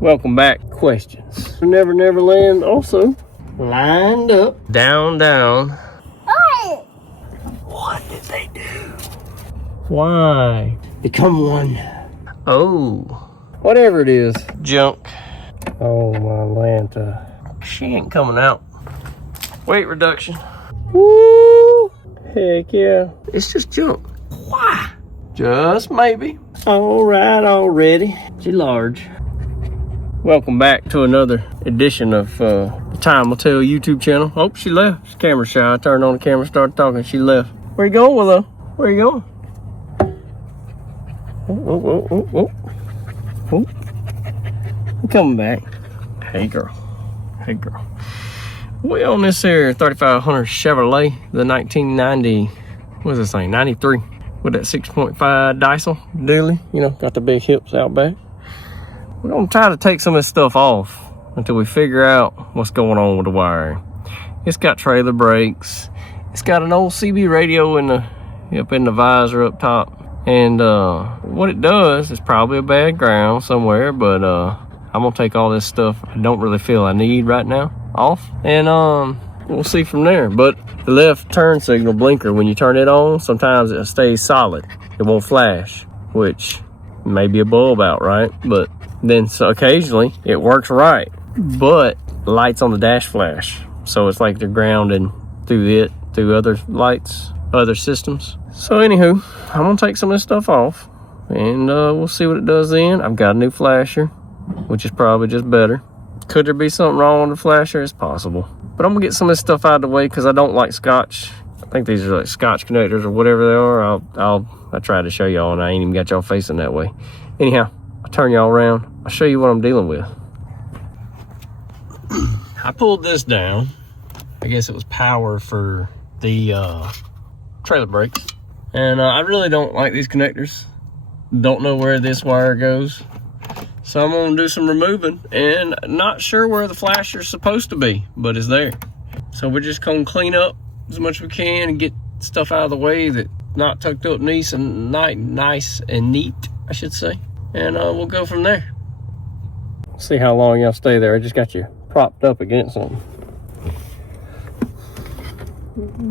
Welcome back. Questions. Never Never Land also lined up. Down. What did they do? Why? Become one. Oh. Whatever it is. Junk. Oh my Lanta. She ain't coming out. Weight reduction. Woo! Heck yeah. It's just junk. Why? Just maybe. Alright already. She large. Welcome back to another edition of Time Will Tell YouTube channel. Oh, she left. She's camera shy. I turned on the camera, started talking. She left. Where you going, Willow? Where you going? Oh. I'm coming back. Hey, girl. Hey, girl. We on this here 3500 Chevrolet, the 1990, what is this thing, 93, with that 6.5 diesel dually. You know, got the big hips out back. We're gonna try to take some of this stuff off until we figure out what's going on with the wiring. It's got trailer brakes. It's got an old CB radio up in the visor up top. And what it does is probably a bad ground somewhere, but I'm gonna take all this stuff I don't really feel I need right now off, and we'll see from there. But the left turn signal blinker, when you turn it on, sometimes it stays solid. It won't flash, which may be a bulb out, right? But then so occasionally it works right, but lights on the dash flash. So it's like they're grounded through other lights, other systems. So anywho, I'm gonna take some of this stuff off, and we'll see what it does then. I've got a new flasher, which is probably just better. Could there be something wrong with the flasher? It's possible. But I'm gonna get some of this stuff out of the way because I don't like Scotch. I think these are like Scotch connectors or whatever they are. I tried to show y'all and I ain't even got y'all facing that way. Anyhow, I'll turn y'all around. I'll show you what I'm dealing with. I pulled this down. I guess it was power for the trailer brakes. And I really don't like these connectors. Don't know where this wire goes. So I'm gonna do some removing, and not sure where the flasher's supposed to be, but it's there. So we're just gonna clean up as much as we can and get stuff out of the way that's not tucked up nice and neat, I should say. And we'll go from there. See how long y'all stay there. I just got you propped up against something.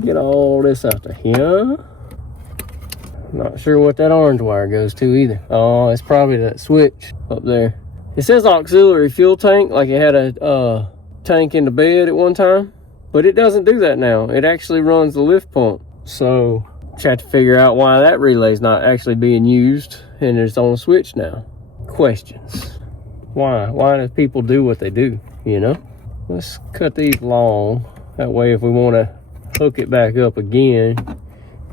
Get all this out of here. Not sure what that orange wire goes to either. Oh, it's probably that switch up there. It says auxiliary fuel tank, like it had a tank in the bed at one time, but it doesn't do that now. It actually runs the lift pump. So just have to figure out why that relay's not actually being used and it's on a switch now. Questions. Why do people do what they do, you know? Let's cut these long. That way if we want to hook it back up again,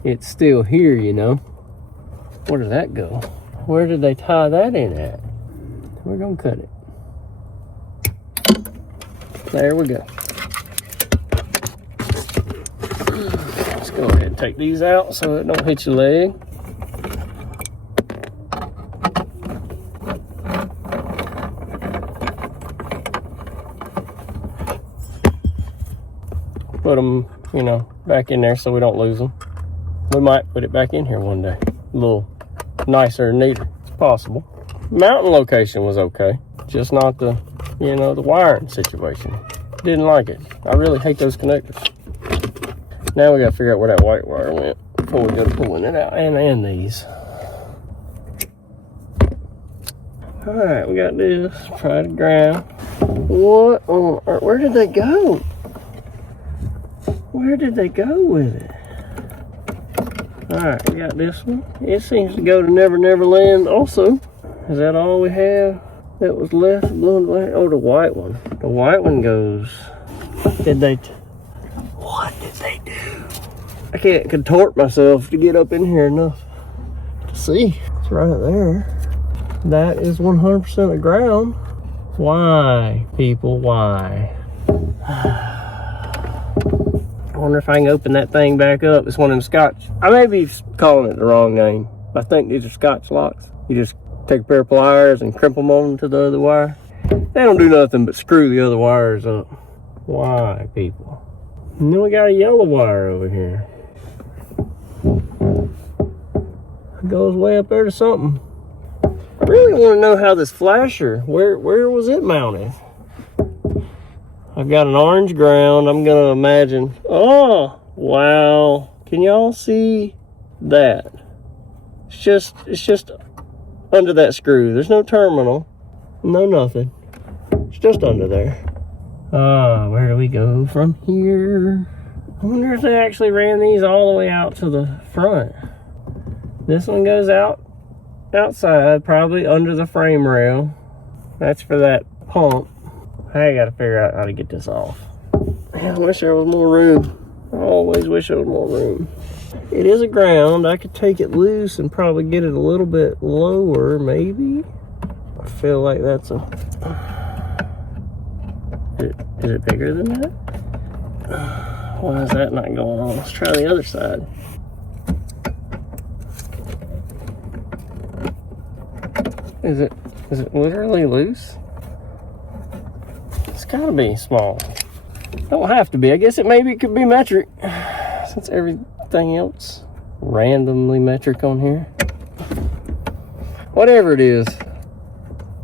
it's still here, you know. Where did that go? Where did they tie that in at? We're gonna cut it. There we go. Let's go ahead and take these out so it don't hit your leg. Put them, you know, back in there so we don't lose them. We might put it back in here one day. A little nicer and neater. It's possible. Mountain location was okay. Just not the, you know, the wiring situation. Didn't like it. I really hate those connectors. Now we gotta figure out where that white wire went before we go to pulling it out. And these. Alright, we got this. Try to ground. What on earth? Where did they go? Where did they go with it? Alright, we got this one. It seems to go to Never Never Land also. Is that all we have that was left? Blue and black? Oh, the white one. The white one goes. What did they do? I can't contort myself to get up in here enough to see. It's right there. That is 100% of ground. Why, people? Why? I wonder if I can open that thing back up. It's one of them Scotch. I may be calling it the wrong name. I think these are Scotch locks. You just take a pair of pliers and crimp them on to the other wire. They don't do nothing but screw the other wires up. Why, people? And then we got a yellow wire over here. It goes way up there to something. really want to know how this flasher, where was it mounted? I've got an orange ground. I'm gonna imagine. Oh, wow. Can y'all see that? It's just under that screw. There's no terminal, no nothing. It's just under there. Where do we go from here? I wonder if they actually ran these all the way out to the front. This one goes out outside, probably under the frame rail. That's for that pump. I gotta figure out how to get this off. Man, I wish there was more room. I always wish there was more room. It is a ground. I could take it loose and probably get it a little bit lower, maybe. I feel like that's a... Is it bigger than that? Why is that not going on? Let's try the other side. Is it literally loose? It's gotta be small. Don't have to be. I guess it could be metric, since everything else randomly metric on here. Whatever it is,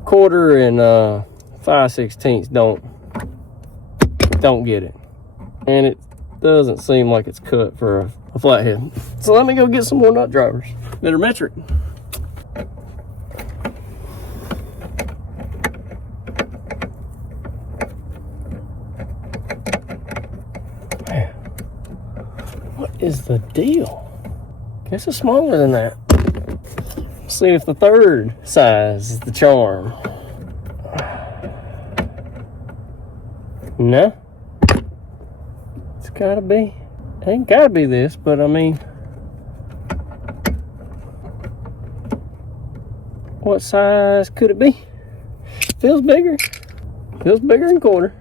1/4 and 5/16 don't get it, and it doesn't seem like it's cut for a flathead. So let me go get some more nut drivers that are metric. Is the deal? Guess it's smaller than that. Let's see if the third size is the charm. No, it's gotta be. It ain't gotta be this, but I mean, what size could it be? Feels bigger. Feels bigger than 1/4.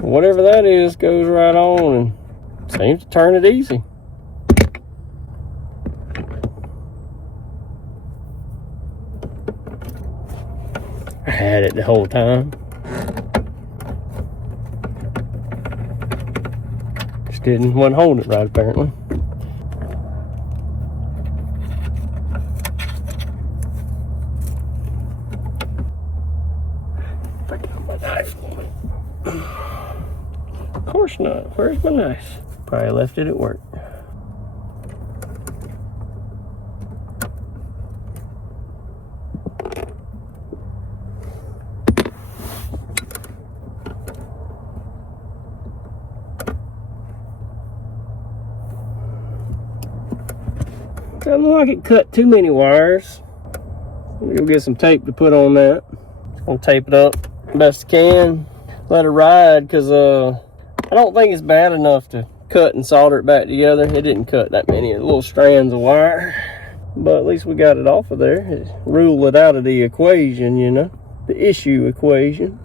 Whatever that is goes right on and seems to turn it easy. I had it the whole time. Just wasn't holding it right apparently. If I got my knife. Of course not. Where's my knife? Probably left it at work. Doesn't look like it cut too many wires. Let me go get some tape to put on that. Just gonna tape it up best I can. Let it ride, because I don't think it's bad enough to cut and solder it back together. It didn't cut that many little strands of wire, but at least we got it off of there. Rule it out of the equation, you know, the issue equation.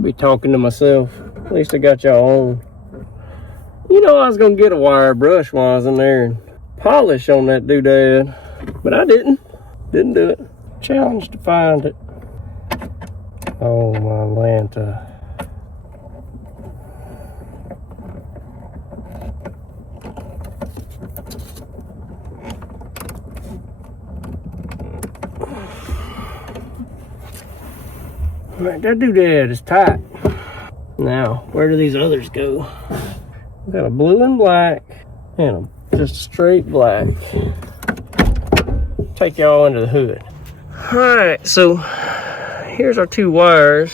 Be talking to myself. At least I got y'all on. You know, I was gonna get a wire brush while I was in there and polish on that doodad, but I didn't do it. Challenge to find it. Oh my Lanta. Right, that doodad is tight. Now, where do these others go? We got a blue and black and just a straight black. Take y'all into the hood. All right, so here's our 2 wires,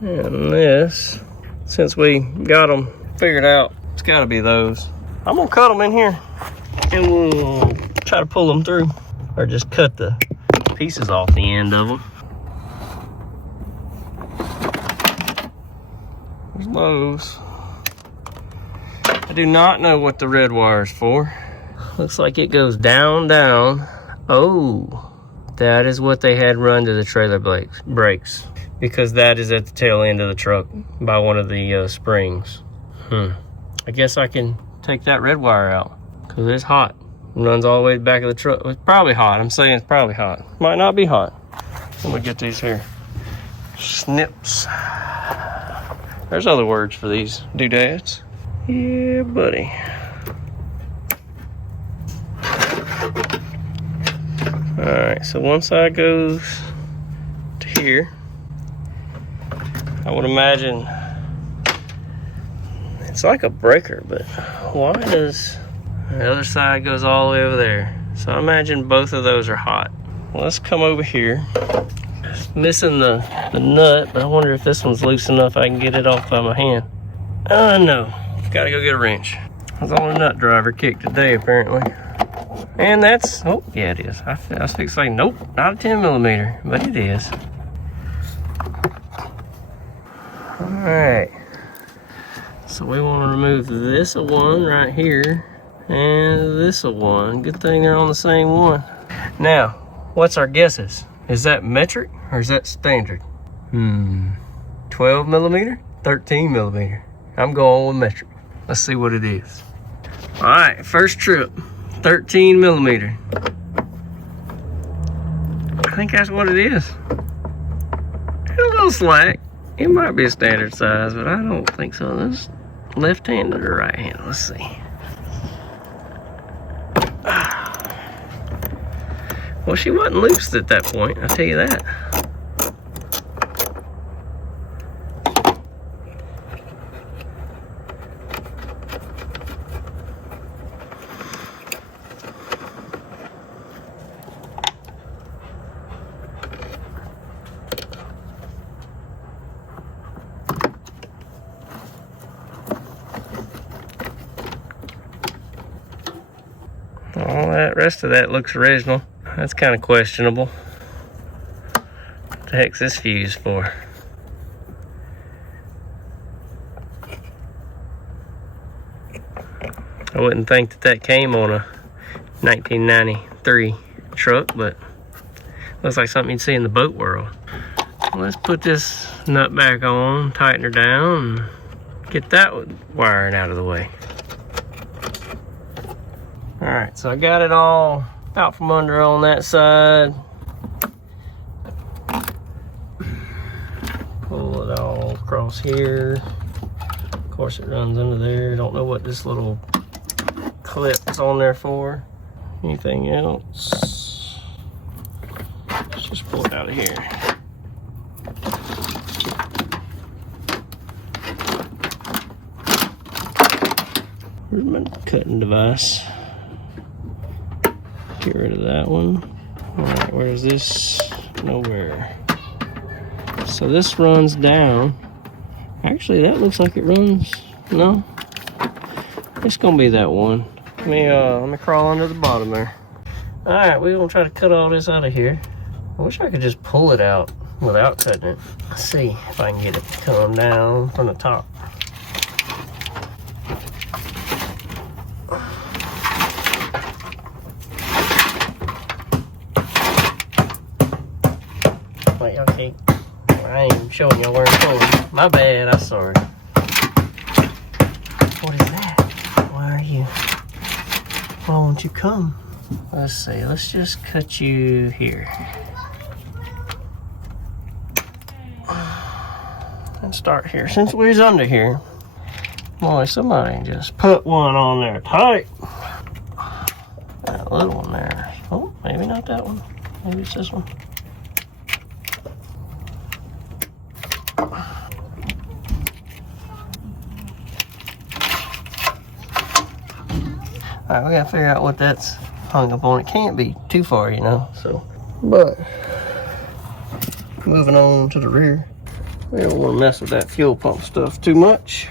and this, since we got them figured out, it's got to be those. I'm gonna cut them in here, and we'll try to pull them through, or just cut the pieces off the end of them. There's those. I do not know what the red wire is for. Looks like it goes down, down. Oh, that is what they had run to the trailer brakes, because that is at the tail end of the truck by one of the springs. I guess I can take that red wire out, because it's hot. It runs all the way to the back of the truck. It's probably hot. I'm saying it's probably hot. Might not be hot. Let me get these here. Snips. There's other words for these doodads. Yeah, buddy. Alright, so one side goes to here. I would imagine it's like a breaker, but why does the other side goes all the way over there? So I imagine both of those are hot. Well, let's come over here. It's missing the nut, but I wonder if this one's loose enough I can get it off by my hand. No, gotta go get a wrench. That's all the nut driver kicked today, apparently. And that's, oh, yeah, it is. I was fixing to say, nope, not a 10 millimeter, but it is. All right. So we want to remove this one right here and this one. Good thing they're on the same one. Now, what's our guesses? Is that metric or is that standard? 12 millimeter, 13 millimeter. I'm going with metric. Let's see what it is. All right, first trip, 13 millimeter. I think that's what it is. It's a little slack. It might be a standard size, but I don't think so. This left-handed or right-handed? Let's see. Well, she wasn't loose at that point, I'll tell you that. All that rest of that looks original. That's kind of questionable. What the heck's this fuse for? I wouldn't think that came on a 1993 truck, but looks like something you'd see in the boat world. Let's put this nut back on, tighten her down, and get that wiring out of the way. All right, so I got it all out from under on that side. Pull it all across here. Of course, it runs under there. Don't know what this little clip is on there for. Anything else? Let's just pull it out of here. Where's my cutting device? Get rid of that one. All right, where is this? Nowhere. So this runs down. Actually, that looks like it runs. No, it's gonna be that one. Let me crawl under the bottom there. All right, we're gonna try to cut all this out of here. I wish I could just pull it out without cutting it. Let's see if I can get it to come down from the top. Wait, okay. I ain't showing y'all where I'm going. My bad, I'm sorry. What is that? Why are you? Why won't you come? Let's see, let's just cut you here. And start here. Since we're under here, boy, somebody just put one on there tight. That little one there. Oh, maybe not that one. Maybe it's this one. Alright, we gotta figure out what that's hung up on. It can't be too far, you know, so. But, moving on to the rear. We don't want to mess with that fuel pump stuff too much.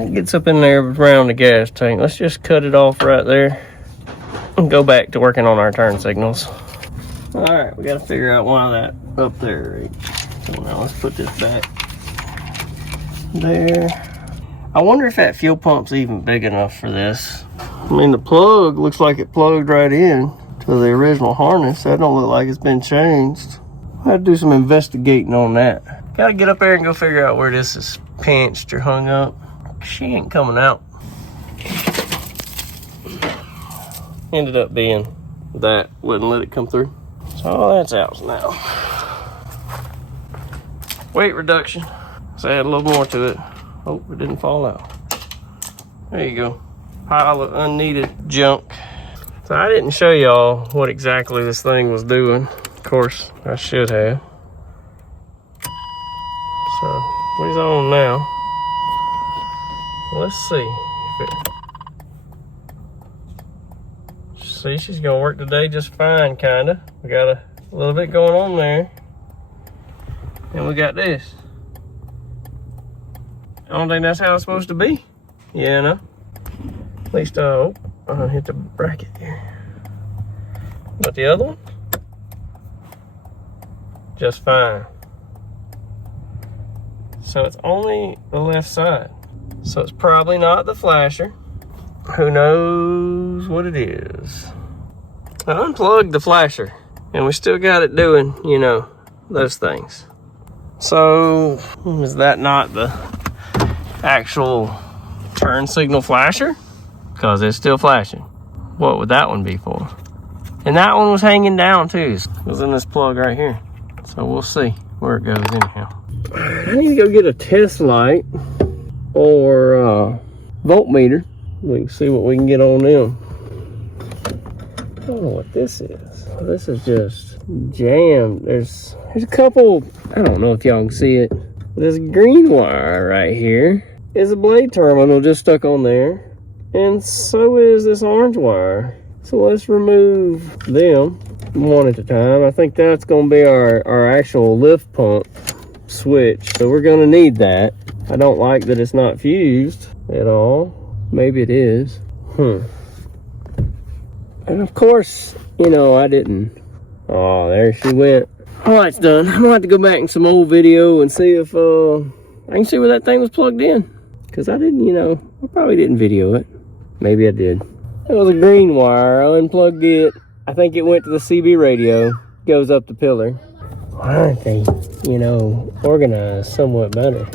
It gets up in there around the gas tank. Let's just cut it off right there and go back to working on our turn signals. All right, we got to figure out why that up there. So now let's put this back there. I wonder if that fuel pump's even big enough for this. I mean, the plug looks like it plugged right in to the original harness. That don't look like it's been changed. I have to do some investigating on that. Gotta get up there and go figure out where this is pinched or hung up. She ain't coming out. Ended up being that wouldn't let it come through. So all that's out now. Weight reduction. So add a little more to it. Oh, it didn't fall out. There you go. Pile of unneeded junk. So I didn't show y'all what exactly this thing was doing. Of course, I should have. So we's on now. Let's see if it. See, she's gonna work today just fine, kinda. We got a little bit going on there. And we got this. I don't think that's how it's supposed to be. Yeah, no. At least, I hit the bracket here. But the other one, just fine. So it's only the left side. So it's probably not the flasher. Who knows what it is? I unplugged the flasher and we still got it doing, you know, those things. So is that not the actual turn signal flasher? Because it's still flashing. What would that one be for? And that one was hanging down too. It was in this plug right here. So we'll see where it goes anyhow. I need to go get a test light or a voltmeter. We can see what we can get on them. I don't know what this is. This is just jammed. There's a couple, I don't know if y'all can see it. This green wire right here is a blade terminal just stuck on there. And so is this orange wire. So let's remove them one at a time. I think that's gonna be our actual lift pump switch. So we're gonna need that. I don't like that it's not fused at all. Maybe it is. And of course, you know, I didn't. Oh, there she went. All right, it's done. I'm gonna have to go back in some old video and see if I can see where that thing was plugged in. Cause I didn't, you know, I probably didn't video it. Maybe I did. It was a green wire. I unplugged it. I think it went to the CB radio. Goes up the pillar. Why aren't they, you know, organized somewhat better?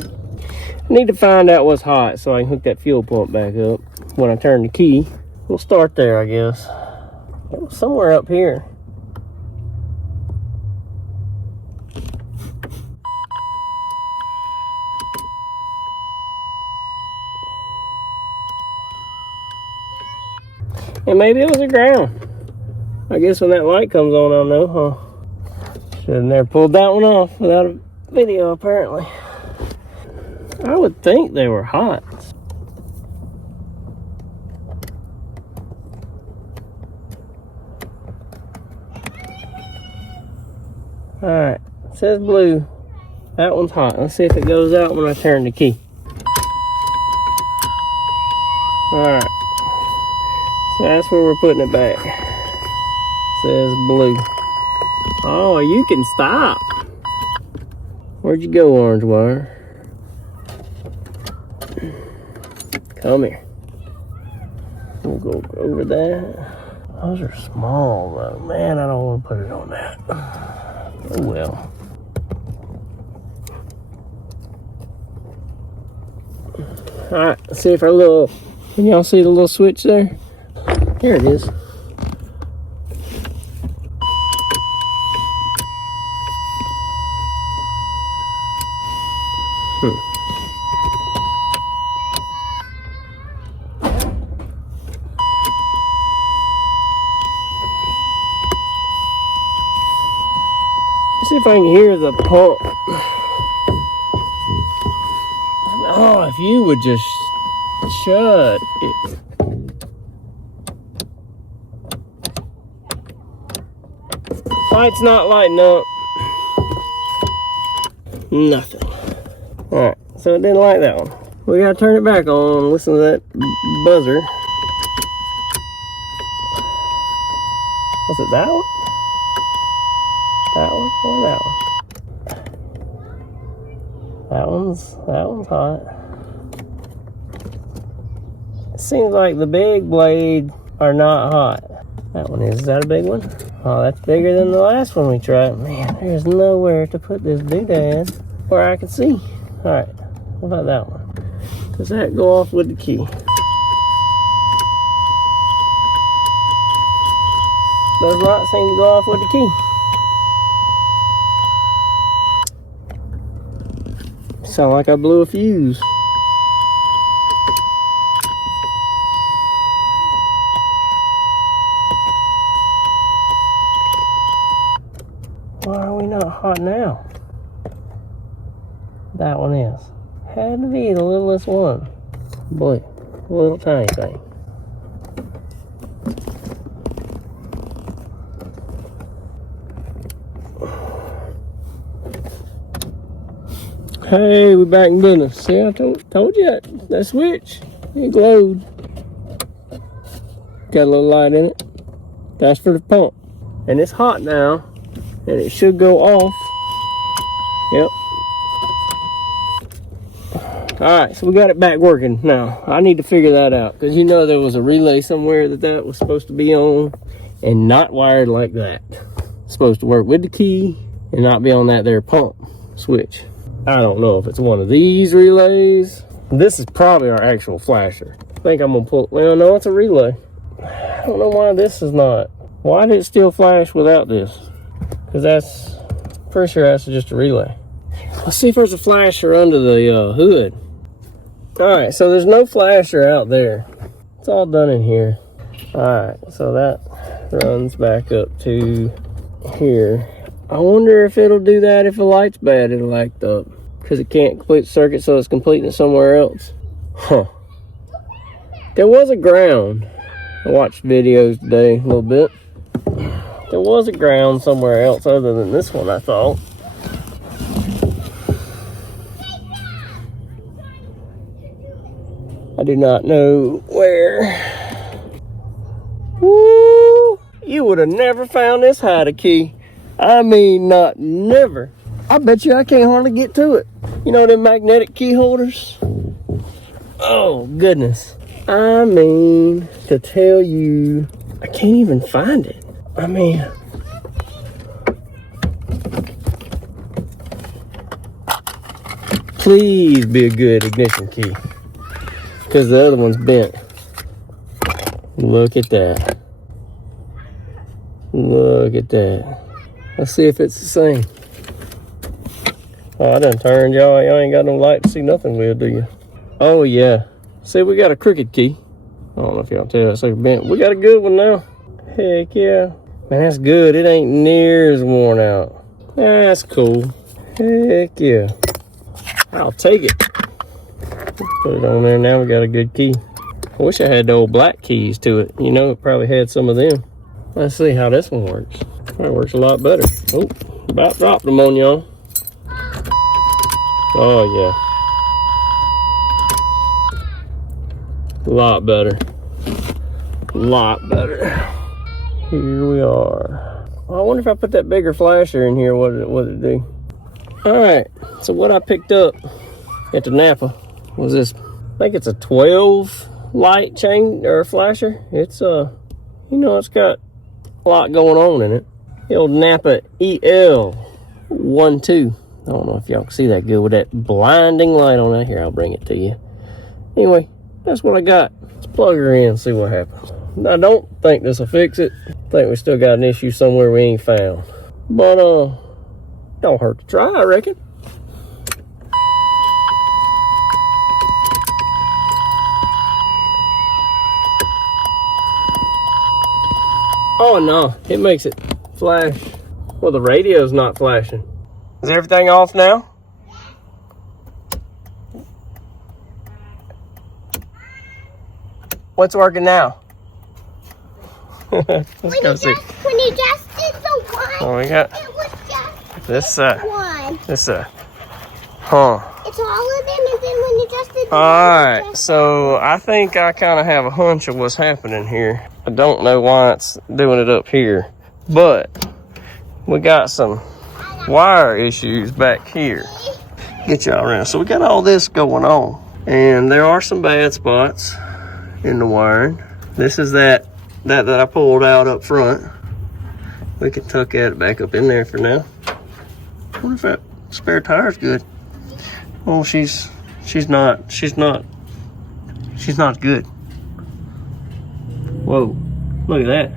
I need to find out what's hot so I can hook that fuel pump back up when I turn the key. We'll start there, I guess. It was somewhere up here. And maybe it was the ground. I guess when that light comes on, I'll know, huh? Should have never pulled that one off without a video, apparently. I would think they were hot. Alright, it says blue. That one's hot. Let's see if it goes out when I turn the key. Alright. So that's where we're putting it back. It says blue. Oh, you can stop. Where'd you go, orange wire? Come here. We'll go over that. Those are small though. Man, I don't want to put it on that. Oh well. Alright, let's see if our little, can y'all see the little switch there? Here it is. See if I can hear the pump. Oh, if you would just shut it. Light's not lighting up. Nothing. Alright, so it didn't light that one. We gotta turn it back on and listen to that buzzer. Was it that one? That one or that one? That one's hot. It seems like the big blade are not hot. That one is that a big one? Oh, that's bigger than the last one we tried. Man, there's nowhere to put this doodad where I can see. All right, what about that one? Does that go off with the key? Does not seem to go off with the key. Sound like I blew a fuse. Why are we not hot now? That one is. Had to be the littlest one. Boy, little tiny thing. Hey, we back in business. See, I told you that switch, it glowed. Got a little light in it. That's for the pump. And it's hot now, and it should go off. Yep. Alright, so we got it back working now. I need to figure that out, because you know there was a relay somewhere that was supposed to be on and not wired like that. It's supposed to work with the key and not be on that there pump switch. I don't know if it's one of these relays. This is probably our actual flasher. I think I'm gonna pull, well, no, it's a relay. I don't know why this is not. Why did it still flash without this? Because that's, pretty sure that's just a relay. Let's see if there's a flasher under the hood. All right, so there's no flasher out there. It's all done in here. All right, so that runs back up to here. I wonder if it'll do that if the light's bad, it'll act up. Because it can't complete the circuit, so it's completing it somewhere else. Huh. There was a ground. I watched videos today a little bit. There was a ground somewhere else other than this one, I thought. I do not know where. Woo! You would have never found this hide key. I mean, not never. I bet you I can't hardly get to it. You know them magnetic key holders? Oh, goodness. I mean, to tell you, I can't even find it. I mean, please be a good ignition key. Because the other one's bent. Look at that. Look at that. Let's see if it's the same. Oh, I done turned y'all. Y'all ain't got no light to see nothing with, do you? Oh, yeah. See, we got a crooked key. I don't know if y'all tell. It's like bent. We got a good one now. Heck yeah. Man, that's good. It ain't near as worn out. That's cool. Heck yeah. I'll take it. Put it on there. Now we got a good key. I wish I had the old black keys to it. You know, it probably had some of them. Let's see how this one works. That works a lot better. Oh, about dropped them on y'all. Oh, yeah. A lot better. A lot better. Here we are. I wonder if I put that bigger flasher in here, what would it do? All right, so what I picked up at the Napa was this. I think it's a 12 light chain or flasher. It's you know, it's got a lot going on in it. The old Napa EL12. I don't know if y'all can see that good with that blinding light on that. Here, I'll bring it to you. Anyway, that's what I got. Let's plug her in and see what happens. I don't think this will fix it. I think we still got an issue somewhere we ain't found. But, don't hurt to try, I reckon. Oh, no. It makes it flash. Well, the radio's not flashing. Is everything off now? What's working now? Let's go see. When you just did the one, oh, we got it was just this one. This huh. It's all of them, and then when you just did the Alright, so I think I kind of have a hunch of what's happening here. I don't know why it's doing it up here, but we got some wire issues back here. Get y'all around. So we got all this going on, and there are some bad spots in the wiring. This is that I pulled out up front. We could tuck that back up in there for now. I wonder if that spare tire's good. Oh, she's not good. Whoa, look at that.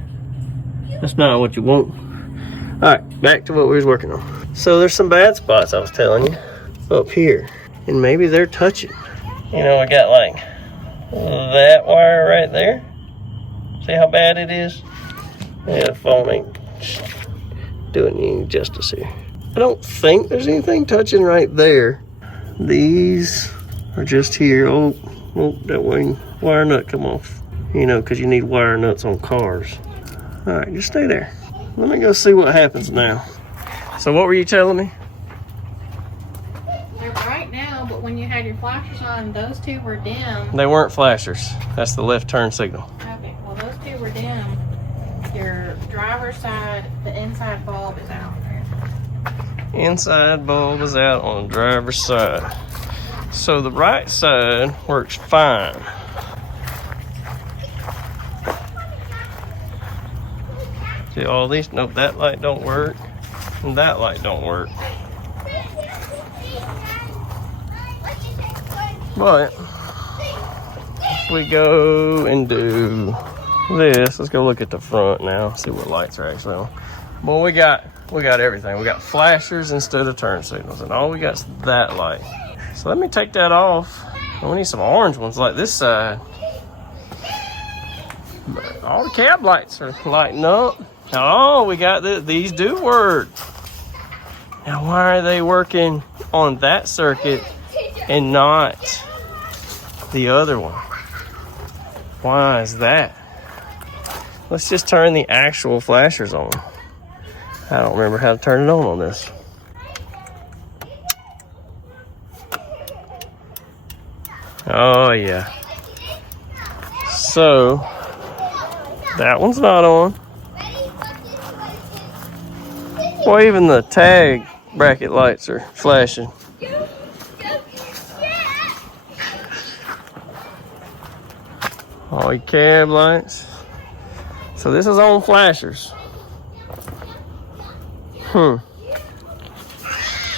That's not what you want. All right, back to what we was working on. So there's some bad spots I was telling you up here, and maybe they're touching. You know, we got like that wire right there. See how bad it is? Yeah, the phone ain't doing any justice here. I don't think there's anything touching right there. These are just here. Oh, that wire nut come off. You know, because you need wire nuts on cars. All right, just stay there. Let me go see what happens now. So what were you telling me? They're bright now, but when you had your flashers on, those two were dim. They weren't flashers. That's the left turn signal. Okay, well those two were dim. Your driver's side, the inside bulb is out. Inside bulb is out on the driver's side. So the right side works fine. See all these? Nope, that light don't work. And that light don't work. But if we go and do this, let's go look at the front now, see what lights are actually on. Well, we got everything. We got flashers instead of turn signals, and all we got is that light. So let me take that off. And we need some orange ones like this side. But all the cab lights are lighting up. Oh, we got these do work. Now, why are they working on that circuit and not the other one? Why is that? Let's just turn the actual flashers on. I don't remember how to turn it on this. Oh, yeah. So, that one's not on. Well, even the tag bracket lights are flashing. All your cab lights. So this is on flashers.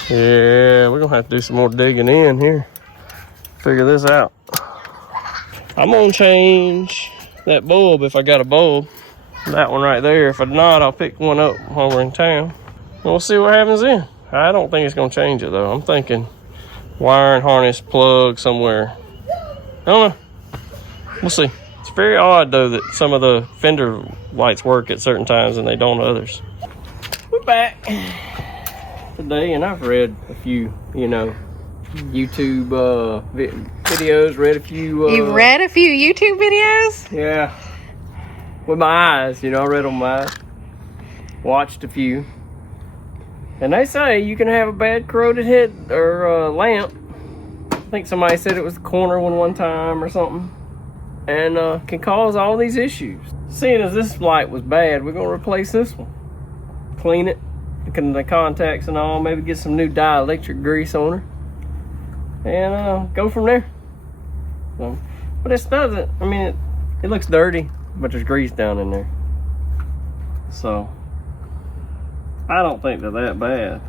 Yeah, we're gonna have to do some more digging in here. Figure this out. I'm gonna change that bulb if I got a bulb. That one right there. If not, I'll pick one up while we're in town. We'll see what happens then. I don't think it's gonna change it though. I'm thinking wiring harness plug somewhere. I don't know. We'll see. It's very odd though that some of the fender lights work at certain times and they don't others. We're back today, and I've read a few, you know, YouTube videos. Read a few. You read a few YouTube videos? Yeah, with my eyes. You know, I read on my eyes. Watched a few. And they say you can have a bad corroded head or lamp. I think somebody said it was the corner one time or something. And can cause all these issues. Seeing as this light was bad, we're going to replace this one. Clean it, the contacts and all. Maybe get some new dielectric grease on her. And go from there. So, but it doesn't, I mean, it looks dirty, but there's grease down in there. So I don't think they're that bad.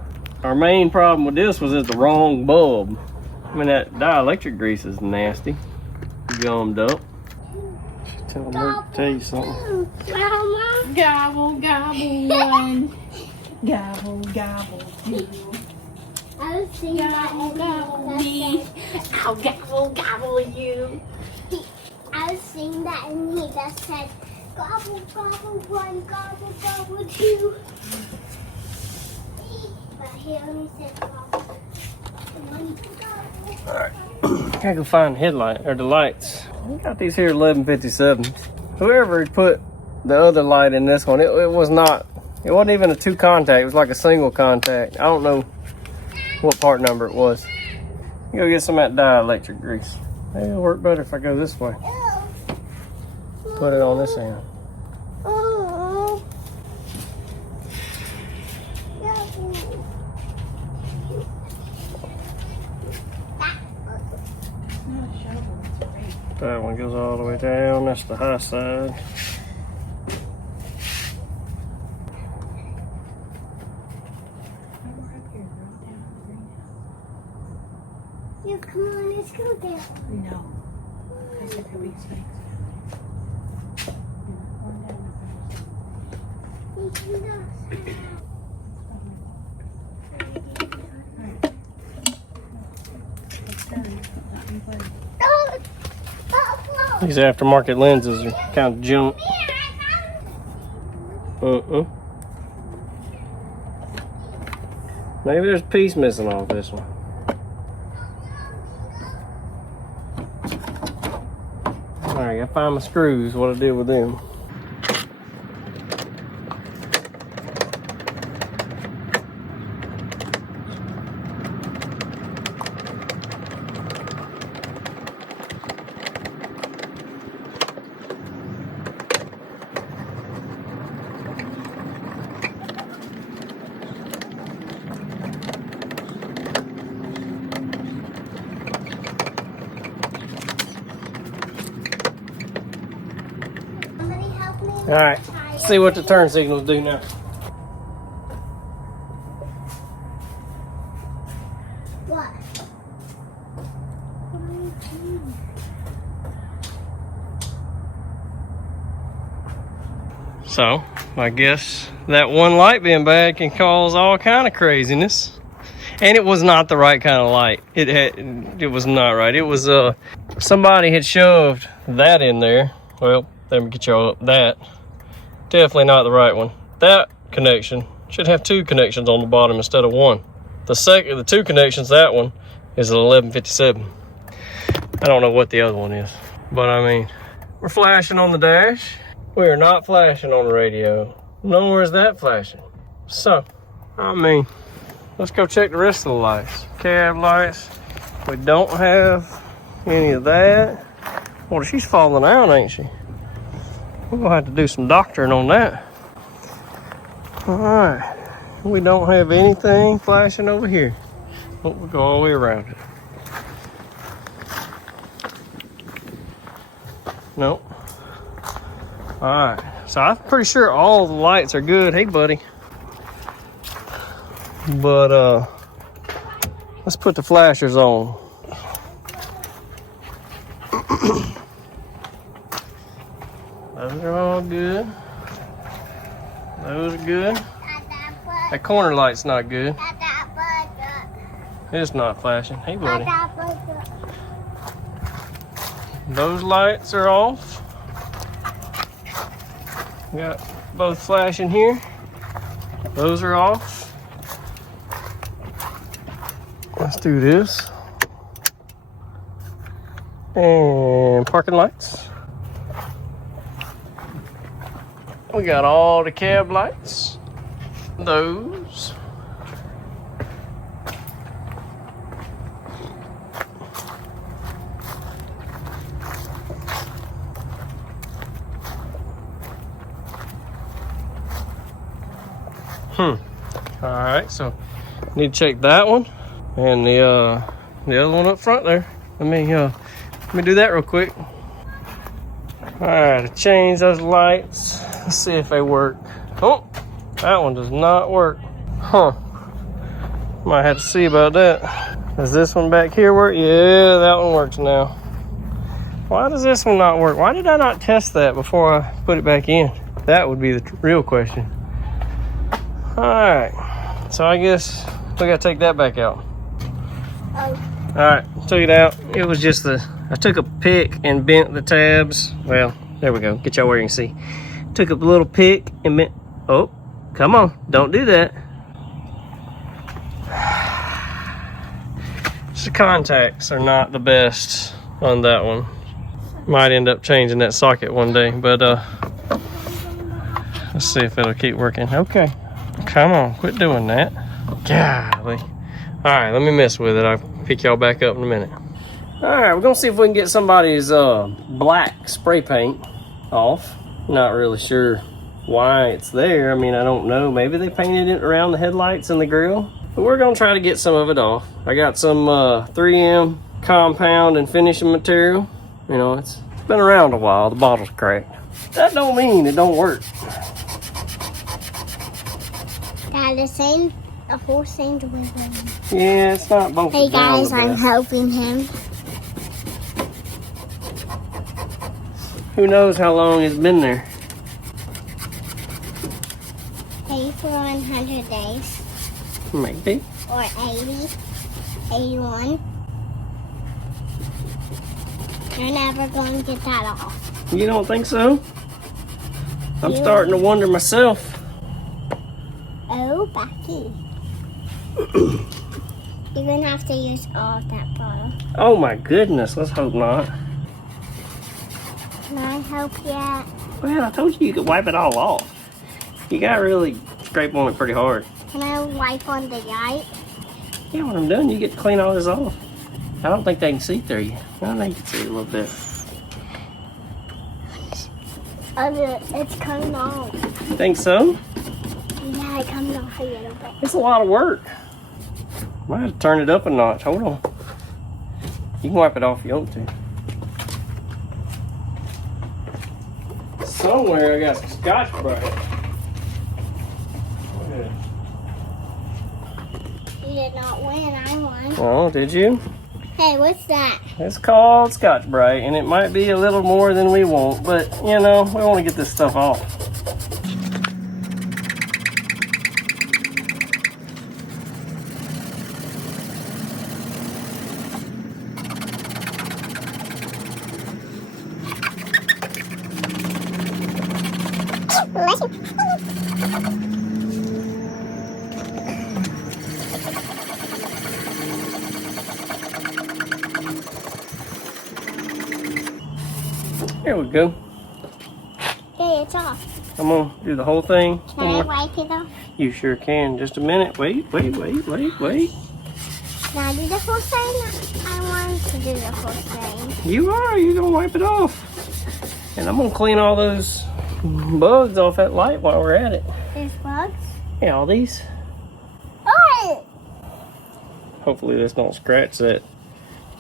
Our main problem with this was it's the wrong bulb. I mean, that dielectric grease is nasty. Gummed up. Tell you something. Gobble, gobble, one. Gobble, gobble, two. I was singing that Gobble, gobble, me. Ow, gobble, gobble, you. I was singing that and he that said gobble, gobble, one, gobble, gobble, two. But he only said gobble. One, gobble. Alright. Gotta go find the headlight or the lights. We got these here 1157s. Whoever put the other light in this one, it wasn't even a two contact, it was like a single contact. I don't know what part number it was. Go get some of that dielectric grease. Maybe it'll work better if I go this way. Put it on this end. Oh. That one goes all the way down. That's the high side. on, let's go there. No. Because there could be snakes. These aftermarket lenses are kind of junk. Maybe there's a piece missing off this one. Alright, gotta find my screws, what I did with them. All right, see what the turn signals do now. What? So, I guess that one light being bad can cause all kind of craziness. And it was not the right kind of light. It was not right. It was somebody had shoved that in there. Well, let me get y'all up that. Definitely not the right one. That connection should have two connections on the bottom instead of one. The two connections, that one is an 1157. I don't know what the other one is, but I mean, we're flashing on the dash. We are not flashing on the radio, nor is that flashing. So, I mean, let's go check the rest of the lights. Cab lights, we don't have any of that. Well, she's falling out, ain't she? We're gonna have to do some doctoring on that. All right, we don't have anything flashing over here. Oh, we'll go all the way around it. Nope. All right, so I'm pretty sure all the lights are good. Hey, buddy. But let's put the flashers on. Those are all good. Those are good. That corner light's not good. It's not flashing. Hey, buddy. Those lights are off. We got both flashing here. Those are off. Let's do this. And parking lights. We got all the cab lights. Those. Alright, so need to check that one and the other one up front there. Let me do that real quick. Alright, change those lights. Let's see if they work. Oh, that one does not work. Huh. Might have to see about that. Does this one back here work? Yeah, that one works now. Why does this one not work? Why did I not test that before I put it back in? That would be the real question. Alright, so I guess we gotta take that back out. Alright, took it out. It was just I took a pick and bent the tabs. Well, there we go. Get y'all where you can see. Took a little pick and bent. Oh, come on. Don't do that. Just the contacts are not the best on that one. Might end up changing that socket one day, but let's see if it'll keep working. Okay. Come on, quit doing that. Golly. Alright, let me mess with it. I'll pick y'all back up in a minute. Alright, we're gonna see if we can get somebody's black spray paint off. Not really sure why it's there. I mean, I don't know. Maybe they painted it around the headlights and the grill. But we're gonna try to get some of it off. I got some 3M compound and finishing material. You know, it's been around a while. The bottle's cracked. That don't mean it don't work. Dad, the horse seems to be. Yeah, it's not both. Hey guys, I'm helping him. Who knows how long it's been there? Maybe for 100 days. Maybe. Or 80. 81. You're never going to get that off. You don't think so? I'm starting to wonder myself. Oh, Becky. You're going to have to use all of that bottle. Oh my goodness, let's hope not. Can I help you? Well, I told you could wipe it all off. You gotta really scrape on it pretty hard. Can I wipe on the light? Yeah, when I'm done, you get to clean all this off. I don't think they can see through you. I think you can see a little bit. It's coming off. You think so? Yeah, it comes off a little bit. It's a lot of work. Might have to turn it up a notch. Hold on. You can wipe it off if you want to. Somewhere I got some Scotch Brite. You did not win, I won. Oh, did you? Hey, what's that? It's called Scotch Brite, and it might be a little more than we want, but you know, we want to get this stuff off. There we go. Okay, it's off. I'm gonna do the whole thing. Can I wipe it off? You sure can. Just a minute. Wait. Can I do the whole thing? I want to do the whole thing. You're gonna wipe it off. And I'm gonna clean all those bugs off that light while we're at it. There's bugs? Yeah, all these. Oh! Hopefully this don't scratch that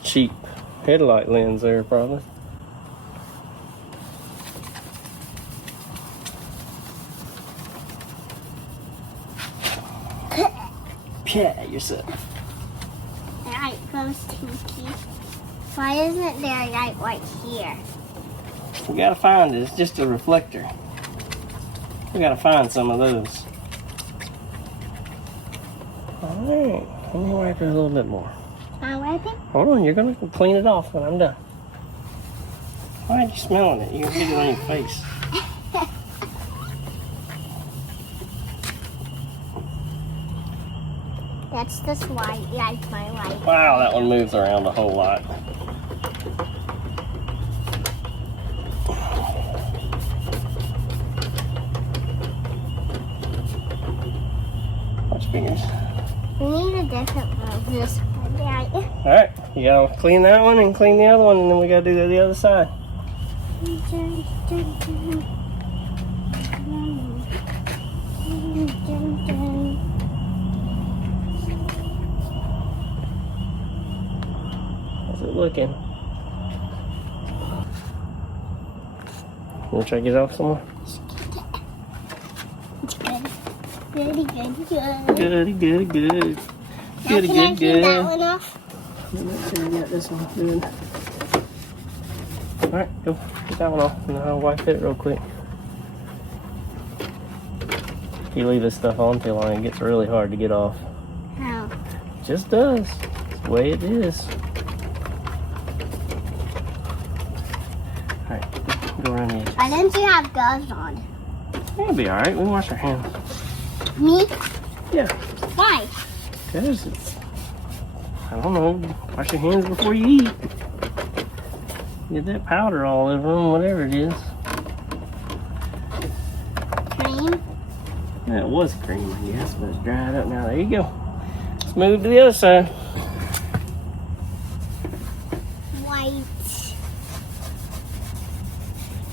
cheap headlight lens there, probably. Yeah, yourself. Light goes tinky. Why isn't there a light right here? We gotta find it. It's just a reflector. We gotta find some of those. Alright, let me wipe it a little bit more. Am I wiping? Hold on, you're gonna clean it off when I'm done. Why aren't you smelling it? You're gonna get it on your face. That's this light, like my light. Wow, that one moves around a whole lot. Watch your fingers. We need a different one. This one, right? Alright, you gotta clean that one and clean the other one, and then we gotta do the other side. How's it looking? You wanna try to get it off somewhere? It's good. Goody, good, good. Goody, good, good. Now Goody, can I good, clean that good. one off? Make sure you got this one good. Alright, go get that one off, and I'll wipe it real quick. If you leave this stuff on too long, it gets really hard to get off. How? It just does. It's the way it is. Alright, go around the edges. Why didn't you have gloves on? It'll be alright. We can wash our hands. Me? Yeah, Why? because it's, I don't know, wash your hands before you eat. Get that powder all over them, whatever it is. Cream? Yeah, it was cream, I guess, but it's dried up now. There you go. Let's move to the other side. White.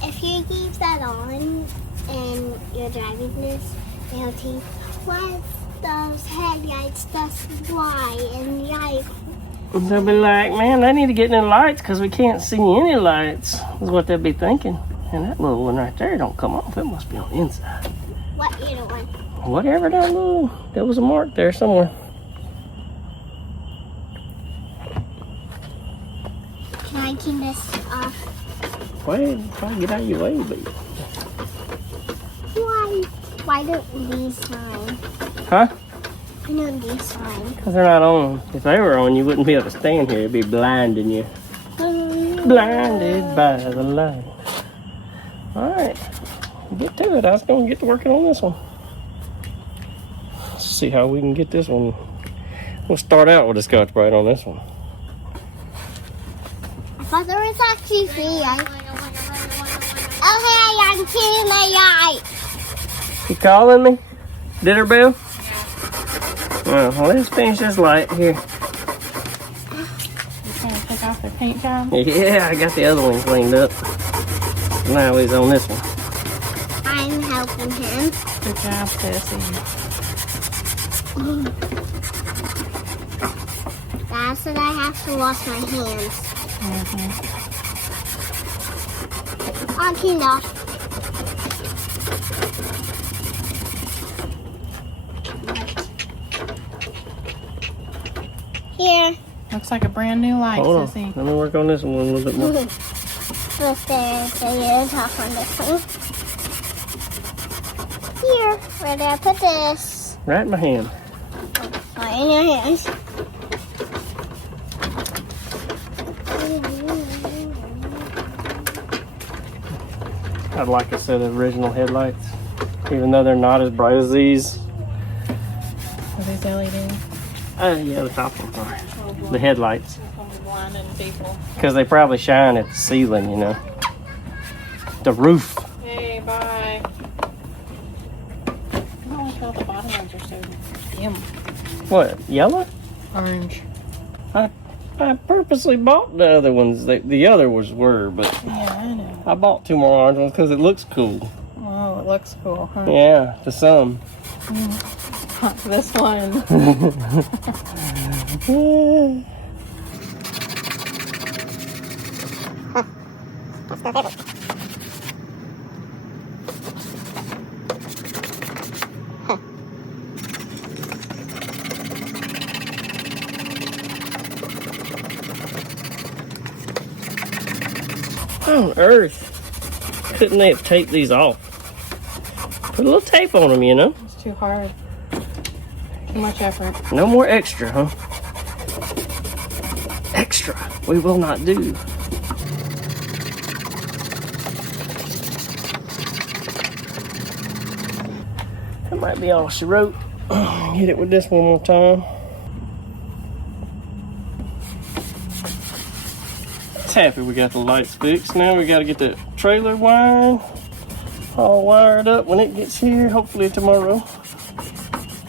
If you leave that on and you're driving this, they'll think, why those headlights that's white and like. They'll be like, man, they need to get in the lights because we can't see any lights, is what they'll be thinking. And that little one right there don't come off. It must be on the inside. What little one? Whatever that little, there was a mark there somewhere. Can I turn this off? Well, try to get out of your way, baby. Why? Why don't these sign? Huh? I know these sign. Because they're not on. If they were on, you wouldn't be able to stand here. It'd be blinding you. Blinded by the light. Alright. Get to it. I was going to get to working on this one. Let's see how we can get this one. We'll start out with a Scotch-Brite on this one. I thought there was actually three. Okay, I'm killing my eye. You calling me? Dinner bell? Oh, well, let's finish this light here. You trying to take off the paint job? Yeah, I got the other one cleaned up. Now he's on this one. I'm helping him. Good job, Sissy. Dad said I have to wash my hands. I'm cleaned off. Here. Looks like a brand new light, Hold on. Sissy. Let me work on this one a little bit more. First there's a top on this one. Here. Where did I put this? Right in my hand. Right in your hands. I'd like a set of original headlights, even though they're not as bright as these. Are these LED? Yeah, the top ones are. The headlights. Blinding people. Because they probably shine at the ceiling, you know. The roof. Hey, bye. I don't like how the bottom ones are so dim. What, yellow? Orange. I purposely bought the other ones. The other ones were, but Yeah, I know. I bought 2 more orange ones because it looks cool. Oh, it looks cool, huh? Yeah, to some. This one. How on earth couldn't they have taped these off? Put a little tape on them, you know? It's too hard. Too much effort. No more extra, huh? Extra, we will not do. That might be all she wrote. Hit it with this one more time. Happy we got the lights fixed. Now we got to get the trailer wired all wired up when it gets here, hopefully tomorrow.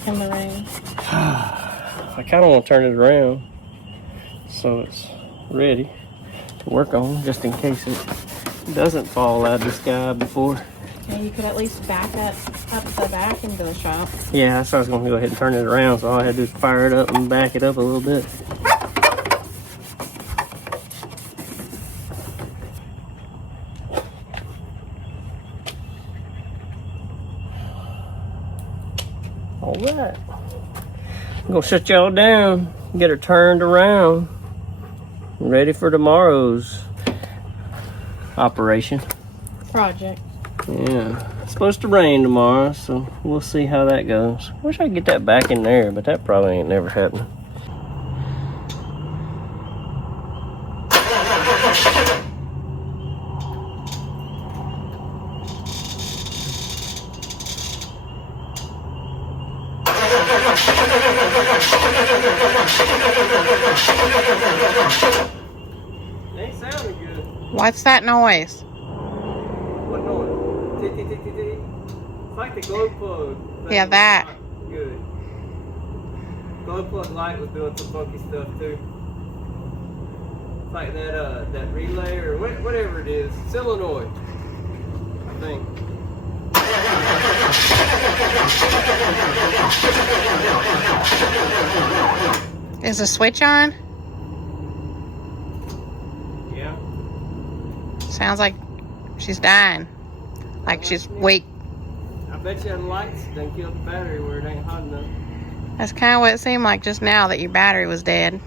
In the rain. I kind of want to turn it around so it's ready to work on, just in case it doesn't fall out of the sky before. Yeah, you could at least back up the back into the shop. Yeah, that's why I was going to go ahead and turn it around, so all I had to do is fire it up and back it up a little bit. Alright, I'm gonna shut y'all down, get her turned around, ready for tomorrow's operation. Project. Yeah, it's supposed to rain tomorrow, so we'll see how that goes. Wish I could get that back in there, but that probably ain't never happening. Ain't sounding good. What's that noise? What noise? Tick-tick-tick-tick-tick. It's like the glow plug. Yeah, that. Good. Glow plug light was doing some funky stuff too. It's like that relay or whatever it is. Solenoid, I think. Is the switch on? Yeah. Sounds like she's dying. Like she's weak. I bet you the lights done killed the battery where it ain't hot enough. That's kind of what it seemed like just now, that your battery was dead.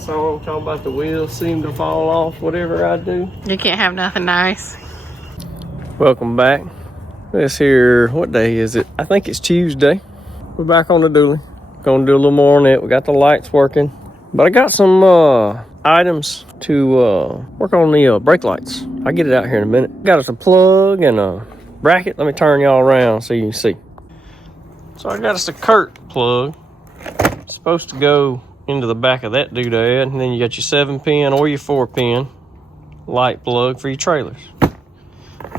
that song talking about the wheels seem to fall off whatever I do? You can't have nothing nice. Welcome back. This here, what day is it? I think it's Tuesday. We're back on the dually. Gonna do a little more on it. We got the lights working. But I got some items to work on the brake lights. I'll get it out here in a minute. Got us a plug and a bracket. Let me turn y'all around so you can see. So I got us a Kurt plug. It's supposed to go into the back of that doodad, and then you got your 7-pin or your 4-pin light plug for your trailers.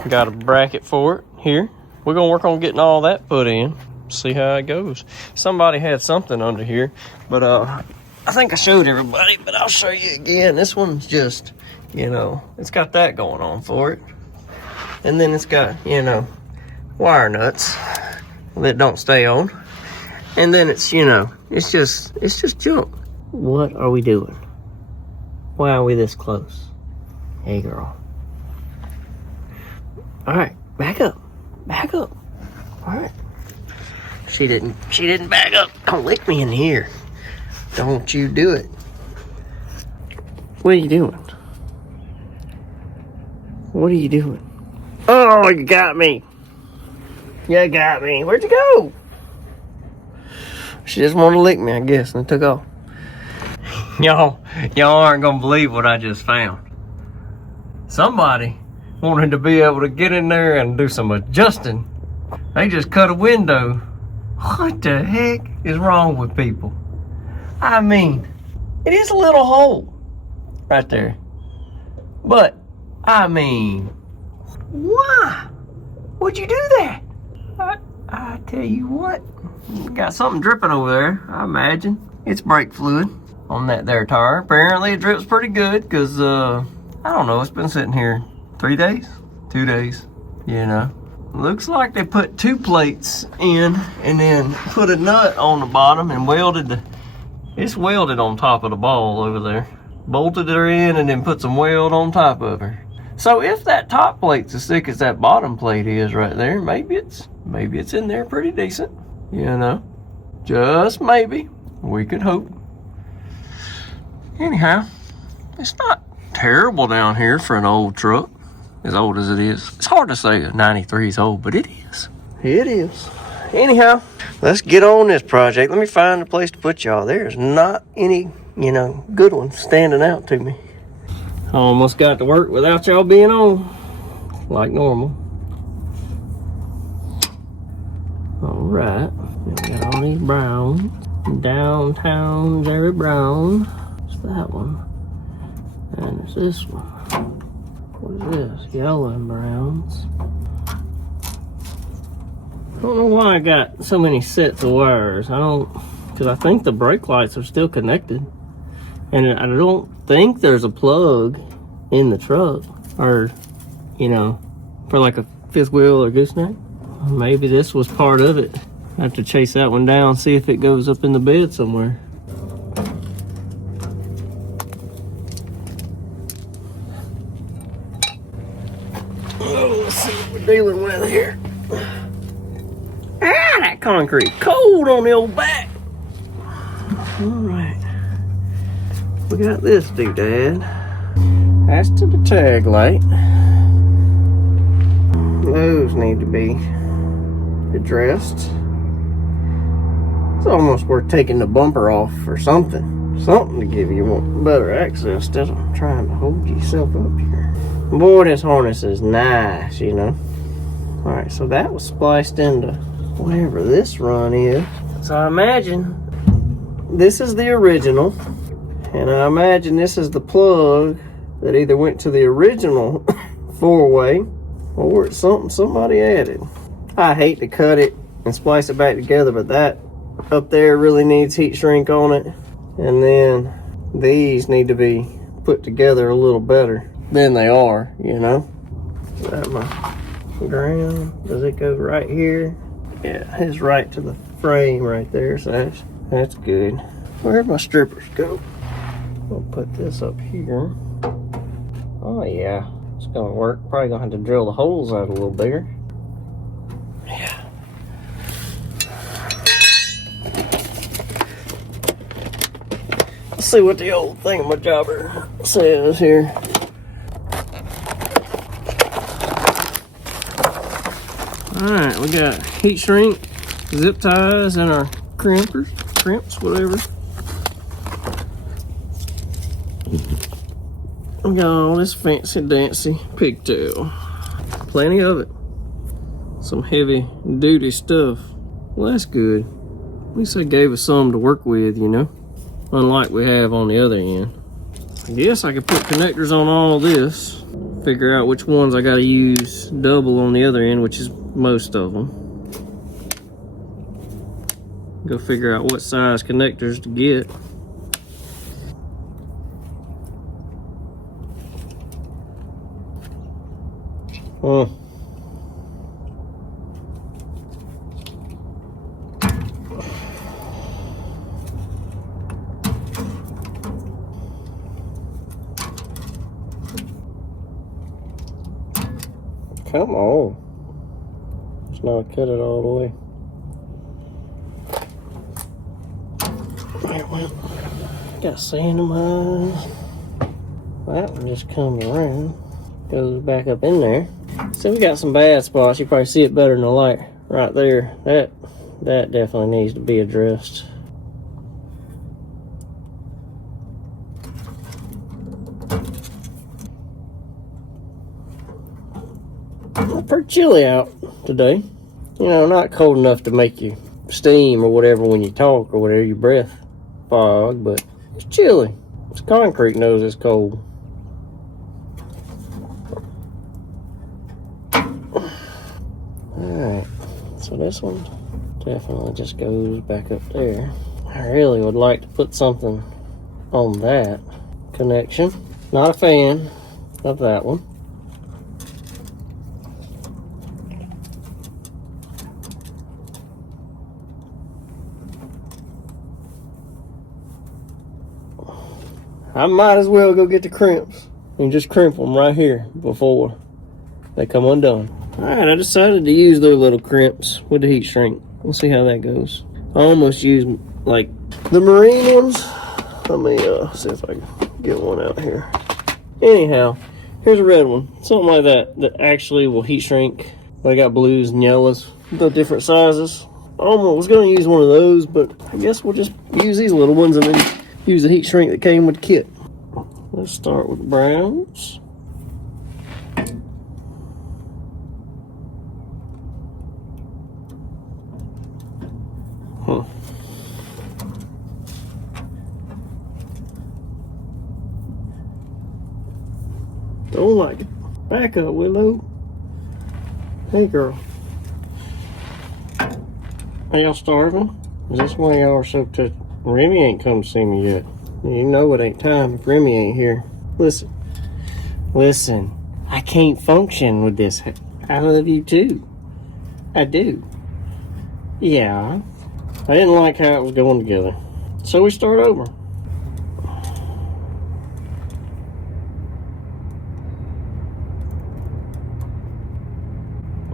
Got a bracket for it here. We're gonna work on getting all that put in. See how it goes. Somebody had something under here, but I think I showed everybody, but I'll show you again. This one's just, you know, it's got that going on for it, and then it's got, you know, wire nuts that don't stay on, and then it's, you know, it's just junk. What are we doing? Why are we this close? Hey girl. All right, back up. All right. She didn't back up. Don't lick me in here. Don't you do it. What are you doing? What are you doing? Oh, you got me. You got me. Where'd you go? She just wanted to lick me, I guess, and it took off. Y'all aren't gonna believe what I just found. Somebody wanted to be able to get in there and do some adjusting. They just cut a window. What the heck is wrong with people? I mean, it is a little hole right there. But, I mean, why would you do that? I tell you what, got something dripping over there, I imagine. It's brake fluid on that there tire. Apparently it drips pretty good because, I don't know, it's been sitting here 3 days? 2 days, you know. Looks like they put 2 plates in and then put a nut on the bottom and it's welded on top of the ball over there. Bolted her in and then put some weld on top of her. So if that top plate's as thick as that bottom plate is right there, maybe it's in there pretty decent, you know. Just maybe. We could hope. Anyhow, it's not terrible down here for an old truck. As old as it is. It's hard to say a 93 is old, but it is. It is. Anyhow, let's get on this project. Let me find a place to put y'all. There's not any, you know, good ones standing out to me. I almost got to work without y'all being on, like normal. All right. We got all these browns. Downtown Jerry Brown. What's that one? And there's this one. What is this? Yellow and browns. I don't know why I got so many sets of wires. Because I think the brake lights are still connected. And I don't think there's a plug in the truck. Or, you know, for like a fifth wheel or gooseneck. Maybe this was part of it. I have to chase that one down, see if it goes up in the bed somewhere. Let's see what we're dealing with here. Ah, that concrete cold on the old back. All right, we got this doodad. That's to the tag light. Those need to be addressed. It's almost worth taking the bumper off or something to give you better access instead of trying to hold yourself up here. Boy, this harness is nice, you know. All right, so that was spliced into whatever this run is. So I imagine this is the original, and I imagine this is the plug that either went to the original 4-way or it's something somebody added. I hate to cut it and splice it back together, but that up there really needs heat shrink on it, and then these need to be put together a little better than they are, you know. Is that my ground? Does it go right here? Yeah, it's right to the frame right there, so that's good. Where'd my strippers go? I'll put this up here. Oh yeah, it's gonna work. Probably gonna have to drill the holes out a little bigger. Yeah. Let's see what the old thingamajobber says here. Alright, we got heat shrink, zip ties, and our crimps, whatever. We got all this fancy dancy pigtail. Plenty of it. Some heavy duty stuff. Well, that's good. At least they gave us some to work with, you know. Unlike we have on the other end. I guess I could put connectors on all this. Figure out which ones I gotta use double on the other end, which is most of them. Go figure out what size connectors to get. Oh. Come on. It's not cut it all the way. Right, well, got sand in my eyes. That one just comes around, goes back up in there. So we got some bad spots. You probably see it better in the light right there. That definitely needs to be addressed. It's pretty chilly out today. You know, not cold enough to make you steam or whatever when you talk or whatever, your breath fog, but it's chilly. It's concrete knows it's cold. Alright, so this one definitely just goes back up there. I really would like to put something on that connection. Not a fan of that one. I might as well go get the crimps and just crimp them right here before they come undone. Alright, I decided to use those little crimps with the heat shrink. We'll see how that goes. I almost used like the marine ones. Let me see if I can get one out here. Anyhow, here's a red one. Something like that actually will heat shrink. They got blues and yellows, the different sizes. I almost was going to use one of those, but I guess we'll just use these little ones and then use the heat shrink that came with the kit. Let's start with the browns. Huh. Don't like it. Back up, Willow. Hey, girl. Are y'all starving? Is this why y'all are so touched? Remy ain't come to see me yet. You know it ain't time if Remy ain't here. Listen. Listen. I can't function with this. I love you too. I do. Yeah. I didn't like how it was going together. So we start over.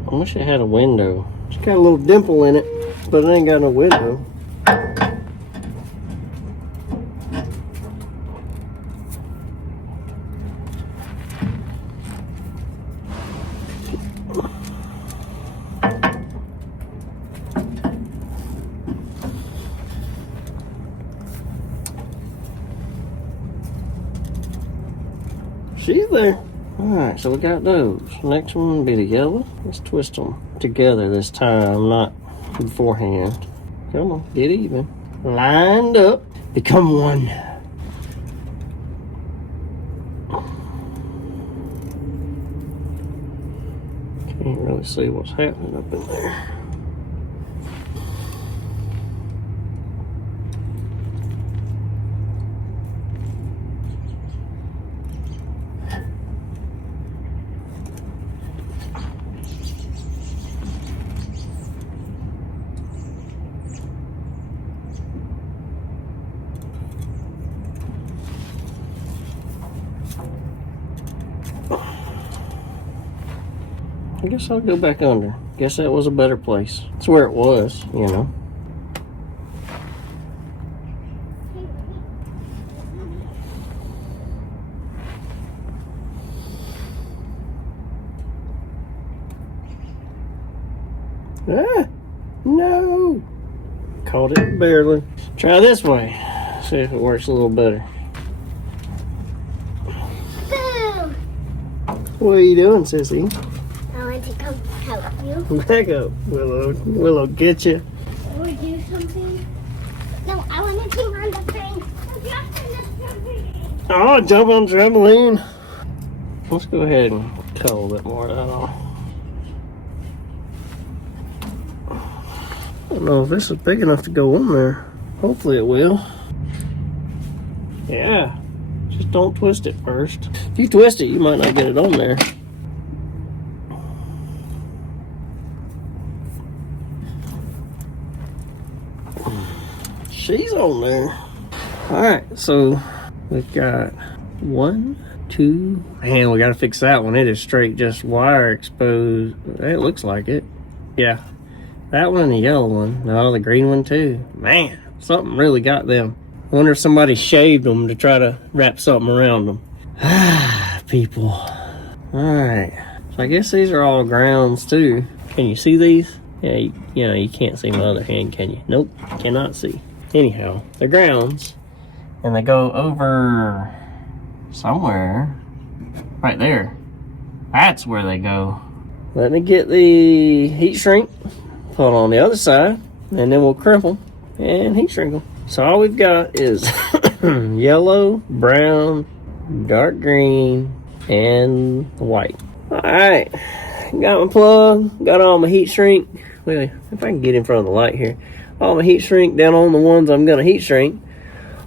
I wish it had a window. It's got a little dimple in it, but it ain't got no window. She's there. Alright, so we got those. Next one will be the yellow. Let's twist them together this time, not beforehand. Come on, get even. Lined up. Become one. Can't really see what's happening up in there. I guess I'll go back under. Guess that was a better place. It's where it was, you know. Ah, no. Caught it barely. Try this way. See if it works a little better. Boo! What are you doing, sissy? I want to come help you. Back up, Willow. Willow, get you. Or do something. No, I want to jump on the thing. Oh, jump on the trampoline. Let's go ahead and cut a little bit more of that off. I don't know if this is big enough to go on there. Hopefully it will. Yeah. Just don't twist it first. If you twist it, you might not get it on there. She's on there. Alright, so we've got 1, 2. Man, we gotta fix that one. It is straight, just wire exposed. It looks like it. Yeah. That one and the yellow one. No, the green one too. Man, something really got them. I wonder if somebody shaved them to try to wrap something around them. Ah, people. Alright. So I guess these are all grounds too. Can you see these? Yeah, you know, you can't see my other hand, can you? Nope, cannot see. Anyhow, they're grounds. And they go over somewhere. Right there. That's where they go. Let me get the heat shrink. Put on the other side. And then we'll crimp them and heat shrink them. So all we've got is yellow, brown, dark green, and white. Alright. Got my plug. Got all my heat shrink. Wait, if I can get in front of the light here. All my heat shrink down on the ones I'm going to heat shrink.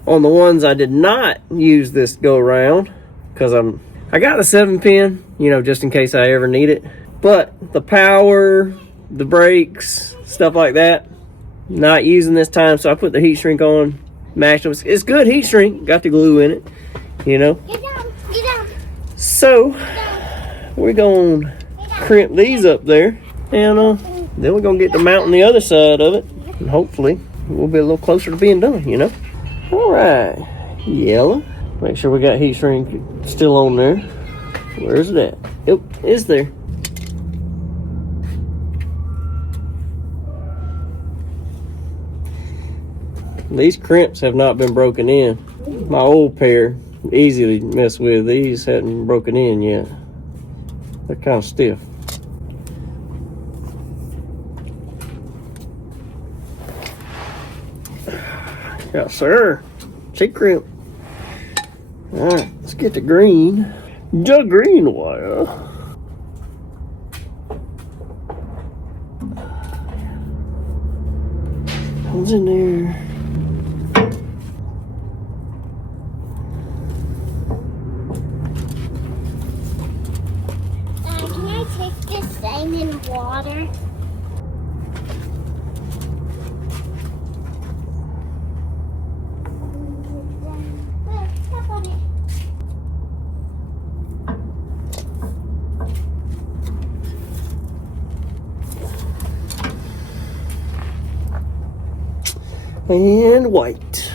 On the ones I did not use this go around, because I got the 7-pin, you know, just in case I ever need it. But the power, the brakes, stuff like that, not using this time, so I put the heat shrink on, mashed them. It's good heat shrink, got the glue in it, you know. Get down, get down. So we're gonna crimp these up there, and then we're gonna get to mounting the other side of it, and hopefully we'll be a little closer to being done, you know. All right, yellow. Make sure we got heat shrink still on there. Where's it at? Yep, it's there. These crimps have not been broken in. My old pair, easy to mess with. These hadn't broken in yet. They're kind of stiff. Yes, sir. Cheek crimp. All right, let's get the green. The green wire. What's in there? Can I take this thing in water? And white.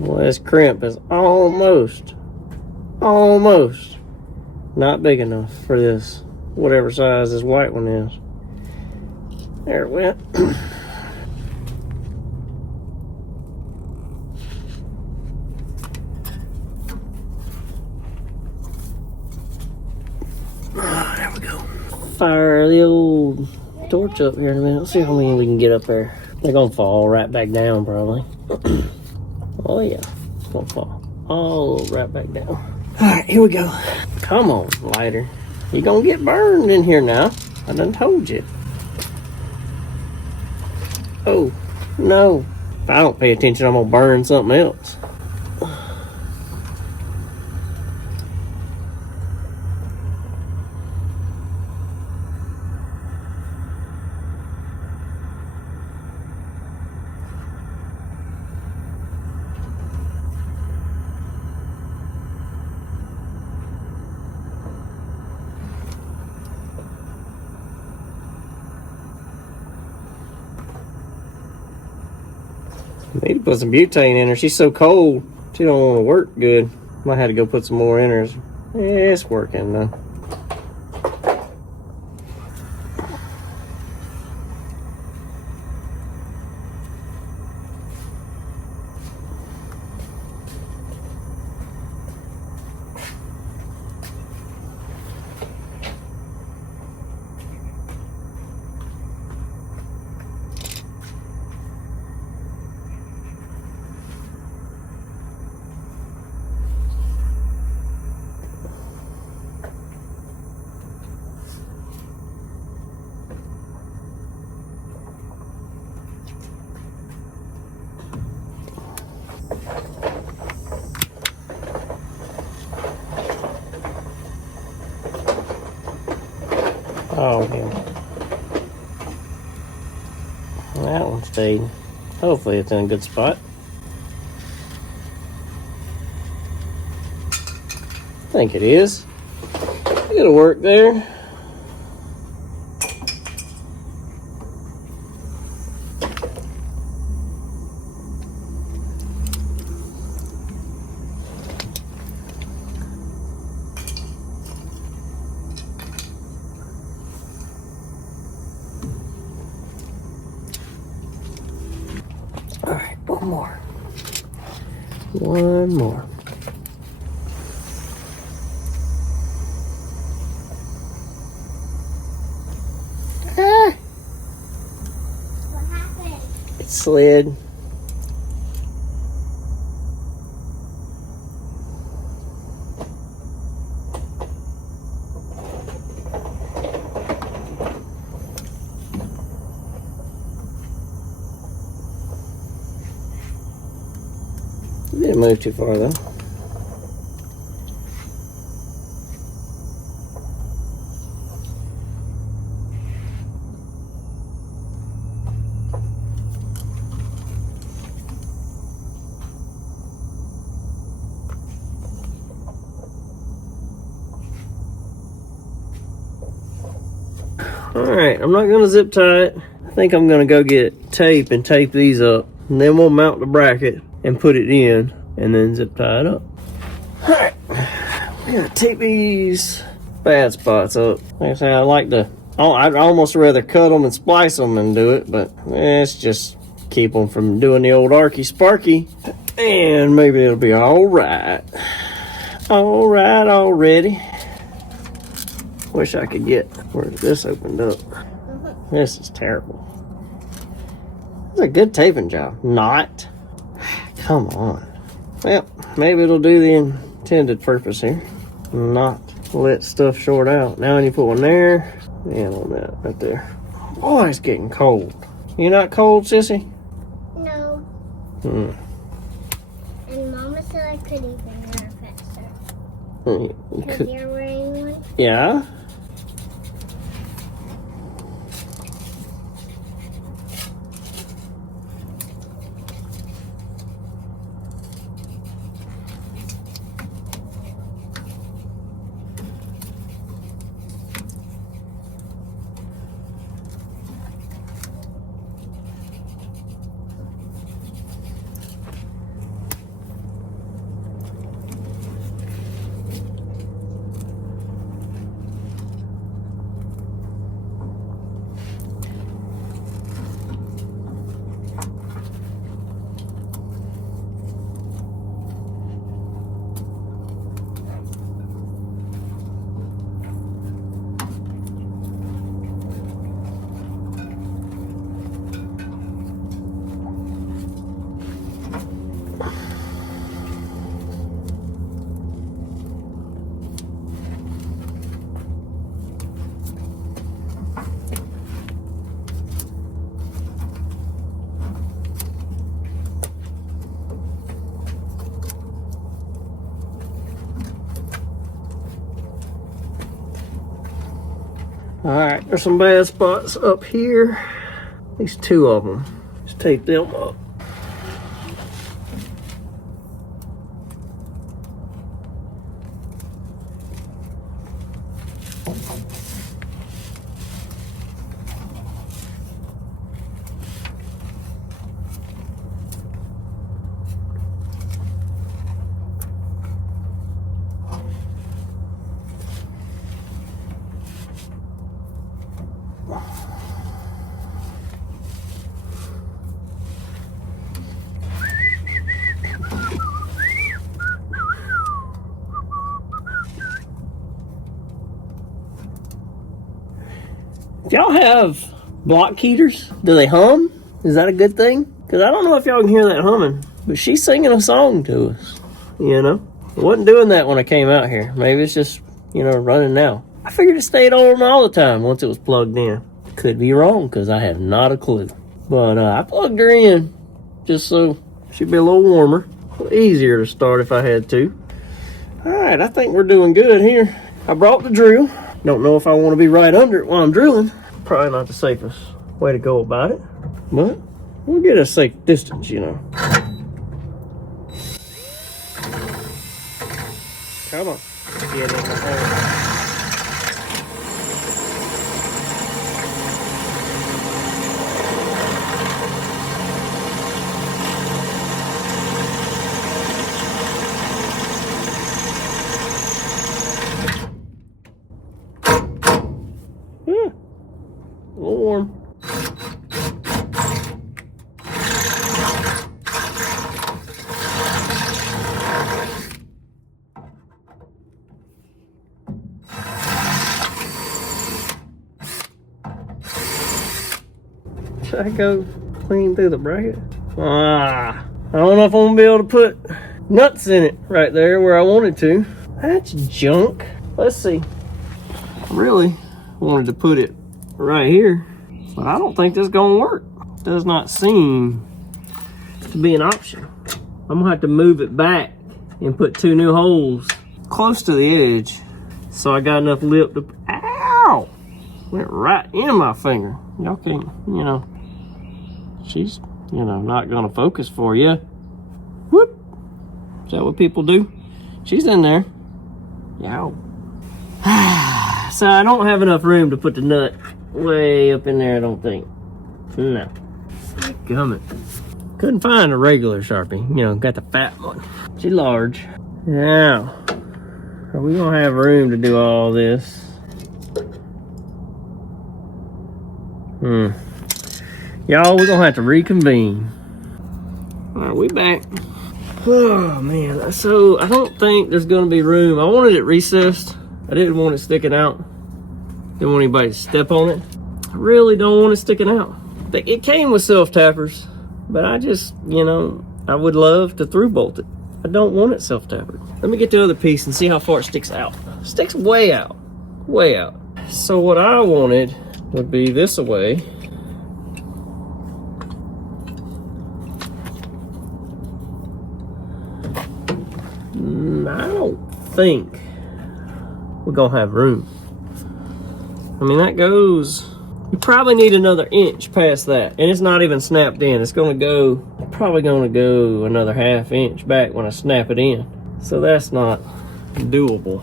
Well, this crimp is almost not big enough for this, whatever size this white one is. There it went. There we go. Fire the old torch up here in a minute. Let's see how many we can get up there. They're gonna fall right back down probably. Oh yeah, it's gonna fall all right back down. All right, here we go. Come on, lighter. You're gonna get burned in here now. I done told you. Oh, no. If I don't pay attention, I'm gonna burn something else. Need to put some butane in her. She's so cold. She don't want to work good. Might have to go put some more in her. Yeah, it's working though. Oh, yeah. That one stayed. Hopefully it's in a good spot. I think it is. It'll work there. All right, one more. One more. Ah! What happened? It slid. Didn't move too far though. Alright, I'm not going to zip tie it. I think I'm going to go get tape and tape these up. And then we'll mount the bracket and put it in and then zip tie it up. Alright, we gotta tape these bad spots up. Like I say, I like to, I'd almost rather cut them and splice them and do it, but let's just keep them from doing the old arky sparky. And maybe it'll be alright. Alright already. Wish I could get where this opened up. This is terrible. It's a good taping job. Not. Come on. Well, maybe it'll do the intended purpose here. Not let stuff short out. Now I need to put one there and on that right there. Oh, it's getting cold. You not cold, sissy? No. Hmm. And Mama said I could even run faster. You Because could- you're wearing one. Yeah. Alright, there's some bad spots up here. At least two of them. Just tape them up. If y'all have block heaters, do they hum? Is that a good thing? Because I don't know if y'all can hear that humming, but she's singing a song to us, you know? It wasn't doing that when I came out here. Maybe it's just, you know, running now. I figured it stayed on all the time once it was plugged in. Could be wrong because I have not a clue. But I plugged her in just so she'd be a little warmer. A little easier to start if I had to. All right, I think we're doing good here. I brought the drill. Don't know if I want to be right under it while I'm drilling. Probably not the safest way to go about it, but we'll get a safe distance, you know. Come on. Get in the hole. A little warm. Should I go clean through the bracket? I don't know if I'm gonna be able to put nuts in it right there where I wanted to. That's junk. Let's see. I really wanted to put it right here, but I don't think this is gonna work. Does not seem to be an option. I'm gonna have to move it back and put 2 new holes close to the edge so I got enough lip to, ow! Went right in my finger. Y'all can't, you know, she's, you know, not gonna focus for you. Whoop! Is that what people do? She's in there. Yow. So I don't have enough room to put the nut way up in there, I don't think. No. Gummit. Couldn't find a regular Sharpie. You know, got the fat one. She's large. Now, are we gonna have room to do all this? Y'all, we're gonna have to reconvene. All right, we back. Oh man, so I don't think there's gonna be room. I wanted it recessed. I didn't want it sticking out. Didn't want anybody to step on it. I really don't want it sticking out. It came with self-tappers, but I just, you know, I would love to through bolt it. I don't want it self-tappered. Let me get the other piece and see how far it sticks out. It sticks way out, way out. So what I wanted would be this away. I don't think we're gonna have room. I mean, that goes, you probably need another inch past that, and it's not even snapped in. It's gonna go, probably gonna go another ½ inch back when I snap it in. So that's not doable.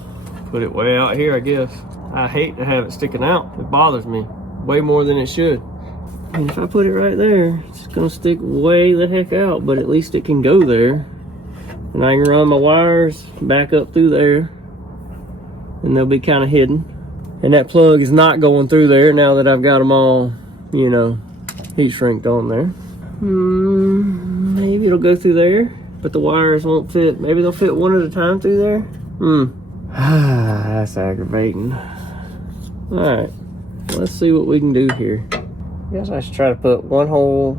Put it way out here, I guess. I hate to have it sticking out. It bothers me way more than it should. And if I put it right there, it's gonna stick way the heck out, but at least it can go there. And I can run my wires back up through there, and they'll be kind of hidden. And that plug is not going through there now that I've got them all, you know, heat shrinked on there. Maybe it'll go through there, but the wires won't fit. Maybe they'll fit one at a time through there. That's aggravating. All right, let's see what we can do here. I guess I should try to put one hole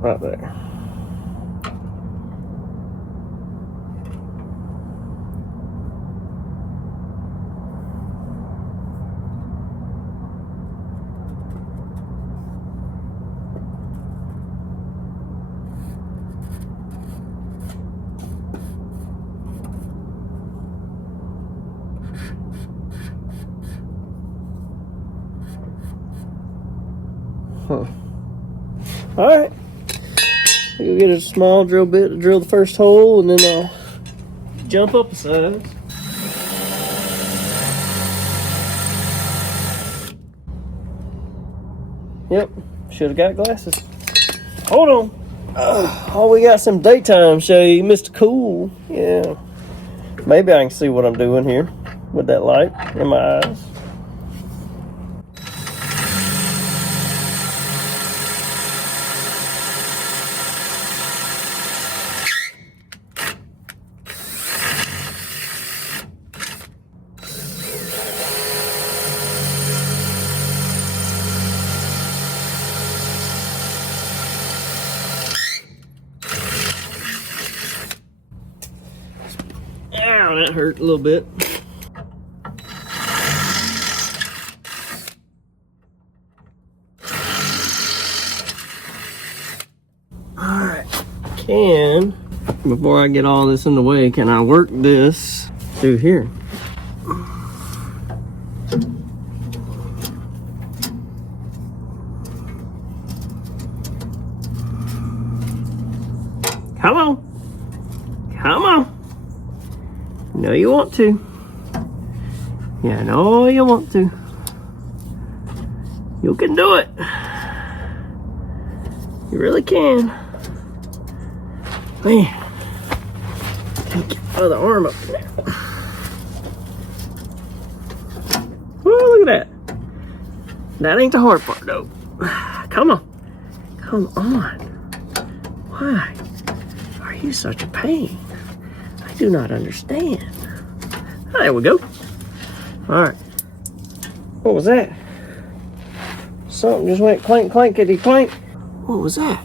right there. All right, we'll get a small drill bit to drill the first hole, and then I'll jump up a size. Yep, should have got glasses. Hold on. Oh, we got some daytime shade, Mr. Cool. Yeah, maybe I can see what I'm doing here with that light in my eyes. Oh, that hurt a little bit. Alright, before I get all this in the way, can I work this through here? Come on. Come on. No, you want to. Yeah, I know you want to. You can do it. You really can. Man. Take your other arm up there. Oh, look at that. That ain't the hard part, though. Come on. Come on. Why are you such a pain? I do not understand. There we go. Alright. What was that? Something just went clank, clankety, clank. What was that?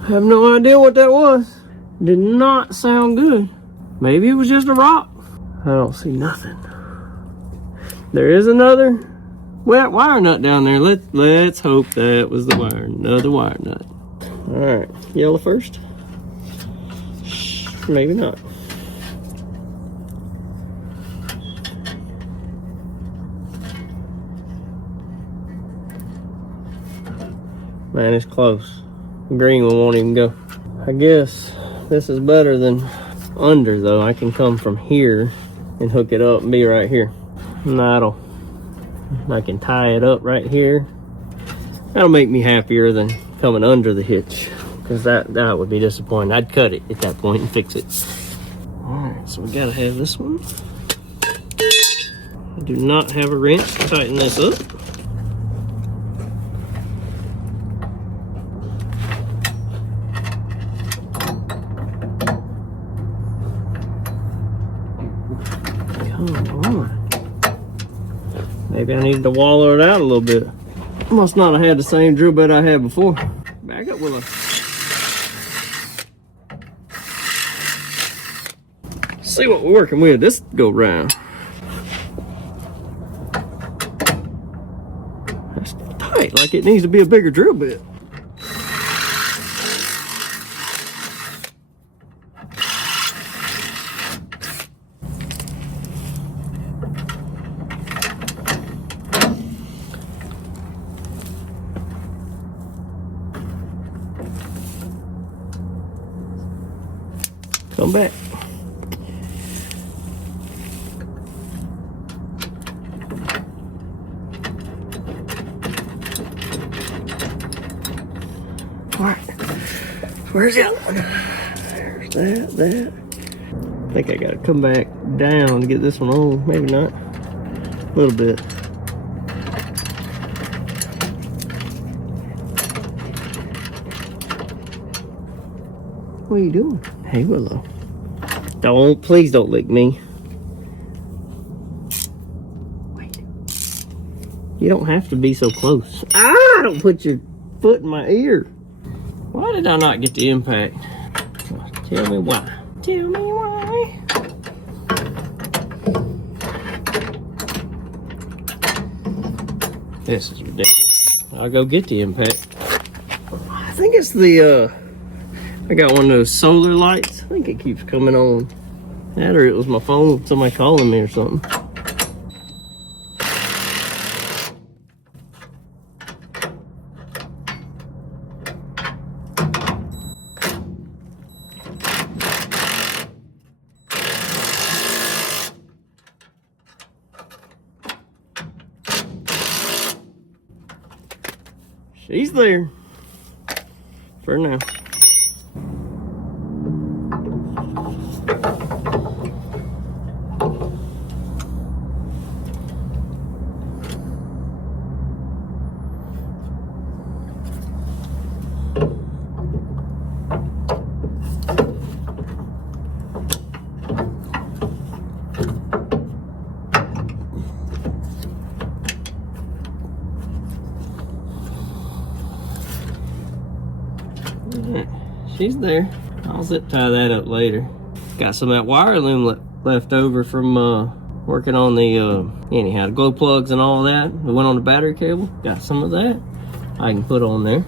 I have no idea what that was. Did not sound good. Maybe it was just a rock. I don't see nothing. There is another wet wire nut down there. Let's hope that was the wire, another wire nut. All right, yellow first. Maybe not. Man, it's close. The green one won't even go. I guess this is better than under, though. I can come from here and hook it up and be right here. And I can tie it up right here. That'll make me happier than coming under the hitch, because that would be disappointing. I'd cut it at that point and fix it. All right, so we gotta have this one. I do not have a wrench to tighten this up. Come on. Maybe I needed to wallow it out a little bit. Must not have had the same drill bit I had before. Back up, Willow. See what we're working with this go round. That's tight, like it needs to be a bigger drill bit. Come back. All right. Where's the other one? There's that. I think I gotta come back down to get this one on. Maybe not. A little bit. What are you doing? Hey, Willow. Please don't lick me. Wait. You don't have to be so close. Ah, don't put your foot in my ear. Why did I not get the impact? Tell me why. Tell me why. This is ridiculous. I'll go get the impact. I think it's the, I got one of those solar lights. I think it keeps coming on. That or it was my phone, somebody calling me or something. She's there. For now. she's there. I'll zip tie that up later. Got some of that wire loom left over from working on the anyhow, the glow plugs and all that. It went on the battery cable. Got some of that I can put on there.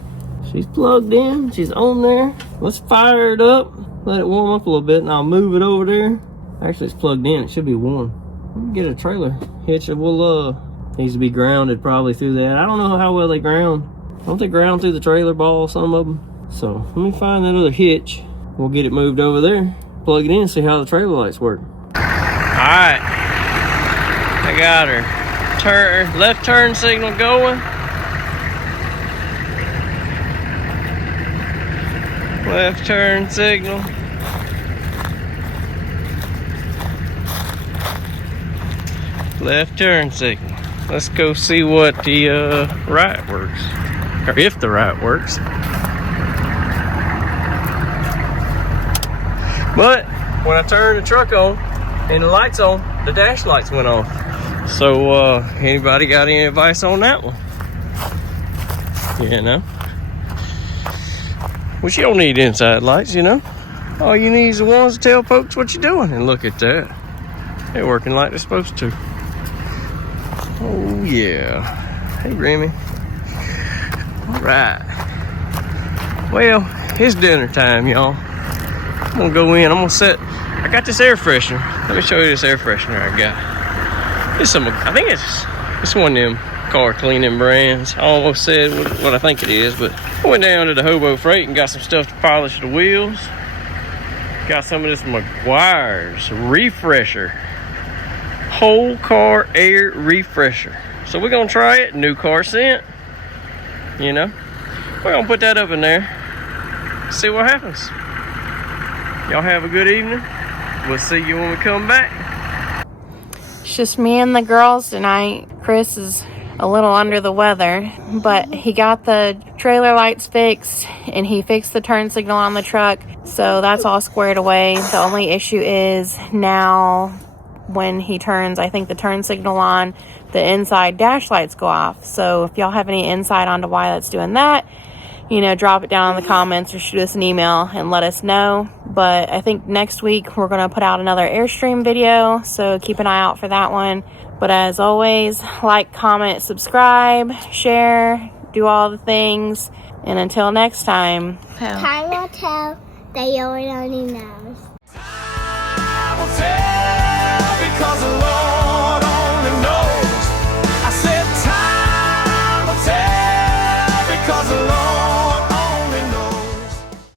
She's plugged in, she's on there. Let's fire it up, let it warm up a little bit, and I'll move it over there. Actually, it's plugged in, it should be warm. Let me get a trailer hitch. It will needs to be grounded probably through that. I don't know how well they ground. Don't they ground through the trailer ball, some of them? So let me find that other hitch. We'll get it moved over there, plug it in, see how the trailer lights work. All right, I got her left turn signal going. Left turn signal. Left turn signal. Let's go see what the right works, or if the right works. But when I turned the truck on and the lights on, the dash lights went off. So anybody got any advice on that one? You know, which you don't need inside lights, you know. All you need is the ones to tell folks what you're doing. And look at that, they're working like they're supposed to. Oh yeah. Hey Remy. All right. Well, it's dinner time, y'all. I'm gonna go in. I'm gonna set. I got this air freshener. Let me show you this air freshener I got. It's some. I think it's one of them car cleaning brands. I almost said what I think it is, but I went down to the Hobo Freight and got some stuff to polish the wheels. Got some of this McGuire's refresher. Whole car air refresher. So we're gonna try it. New car scent. You know, we're gonna put that up in there. See what happens. Y'all have a good evening. We'll see you when we come back. It's just me and the girls tonight. Chris is a little under the weather, but he got the trailer lights fixed and he fixed the turn signal on the truck. So that's all squared away. The only issue is now when he turns, I think, the turn signal on, the inside dash lights go off. So if y'all have any insight onto why that's doing that, you know, drop it down in the comments or shoot us an email and let us know. But I think next week we're going to put out another Airstream video, so keep an eye out for that one. But as always, like, comment, subscribe, share, do all the things. And until next time, Time will tell. They already knows.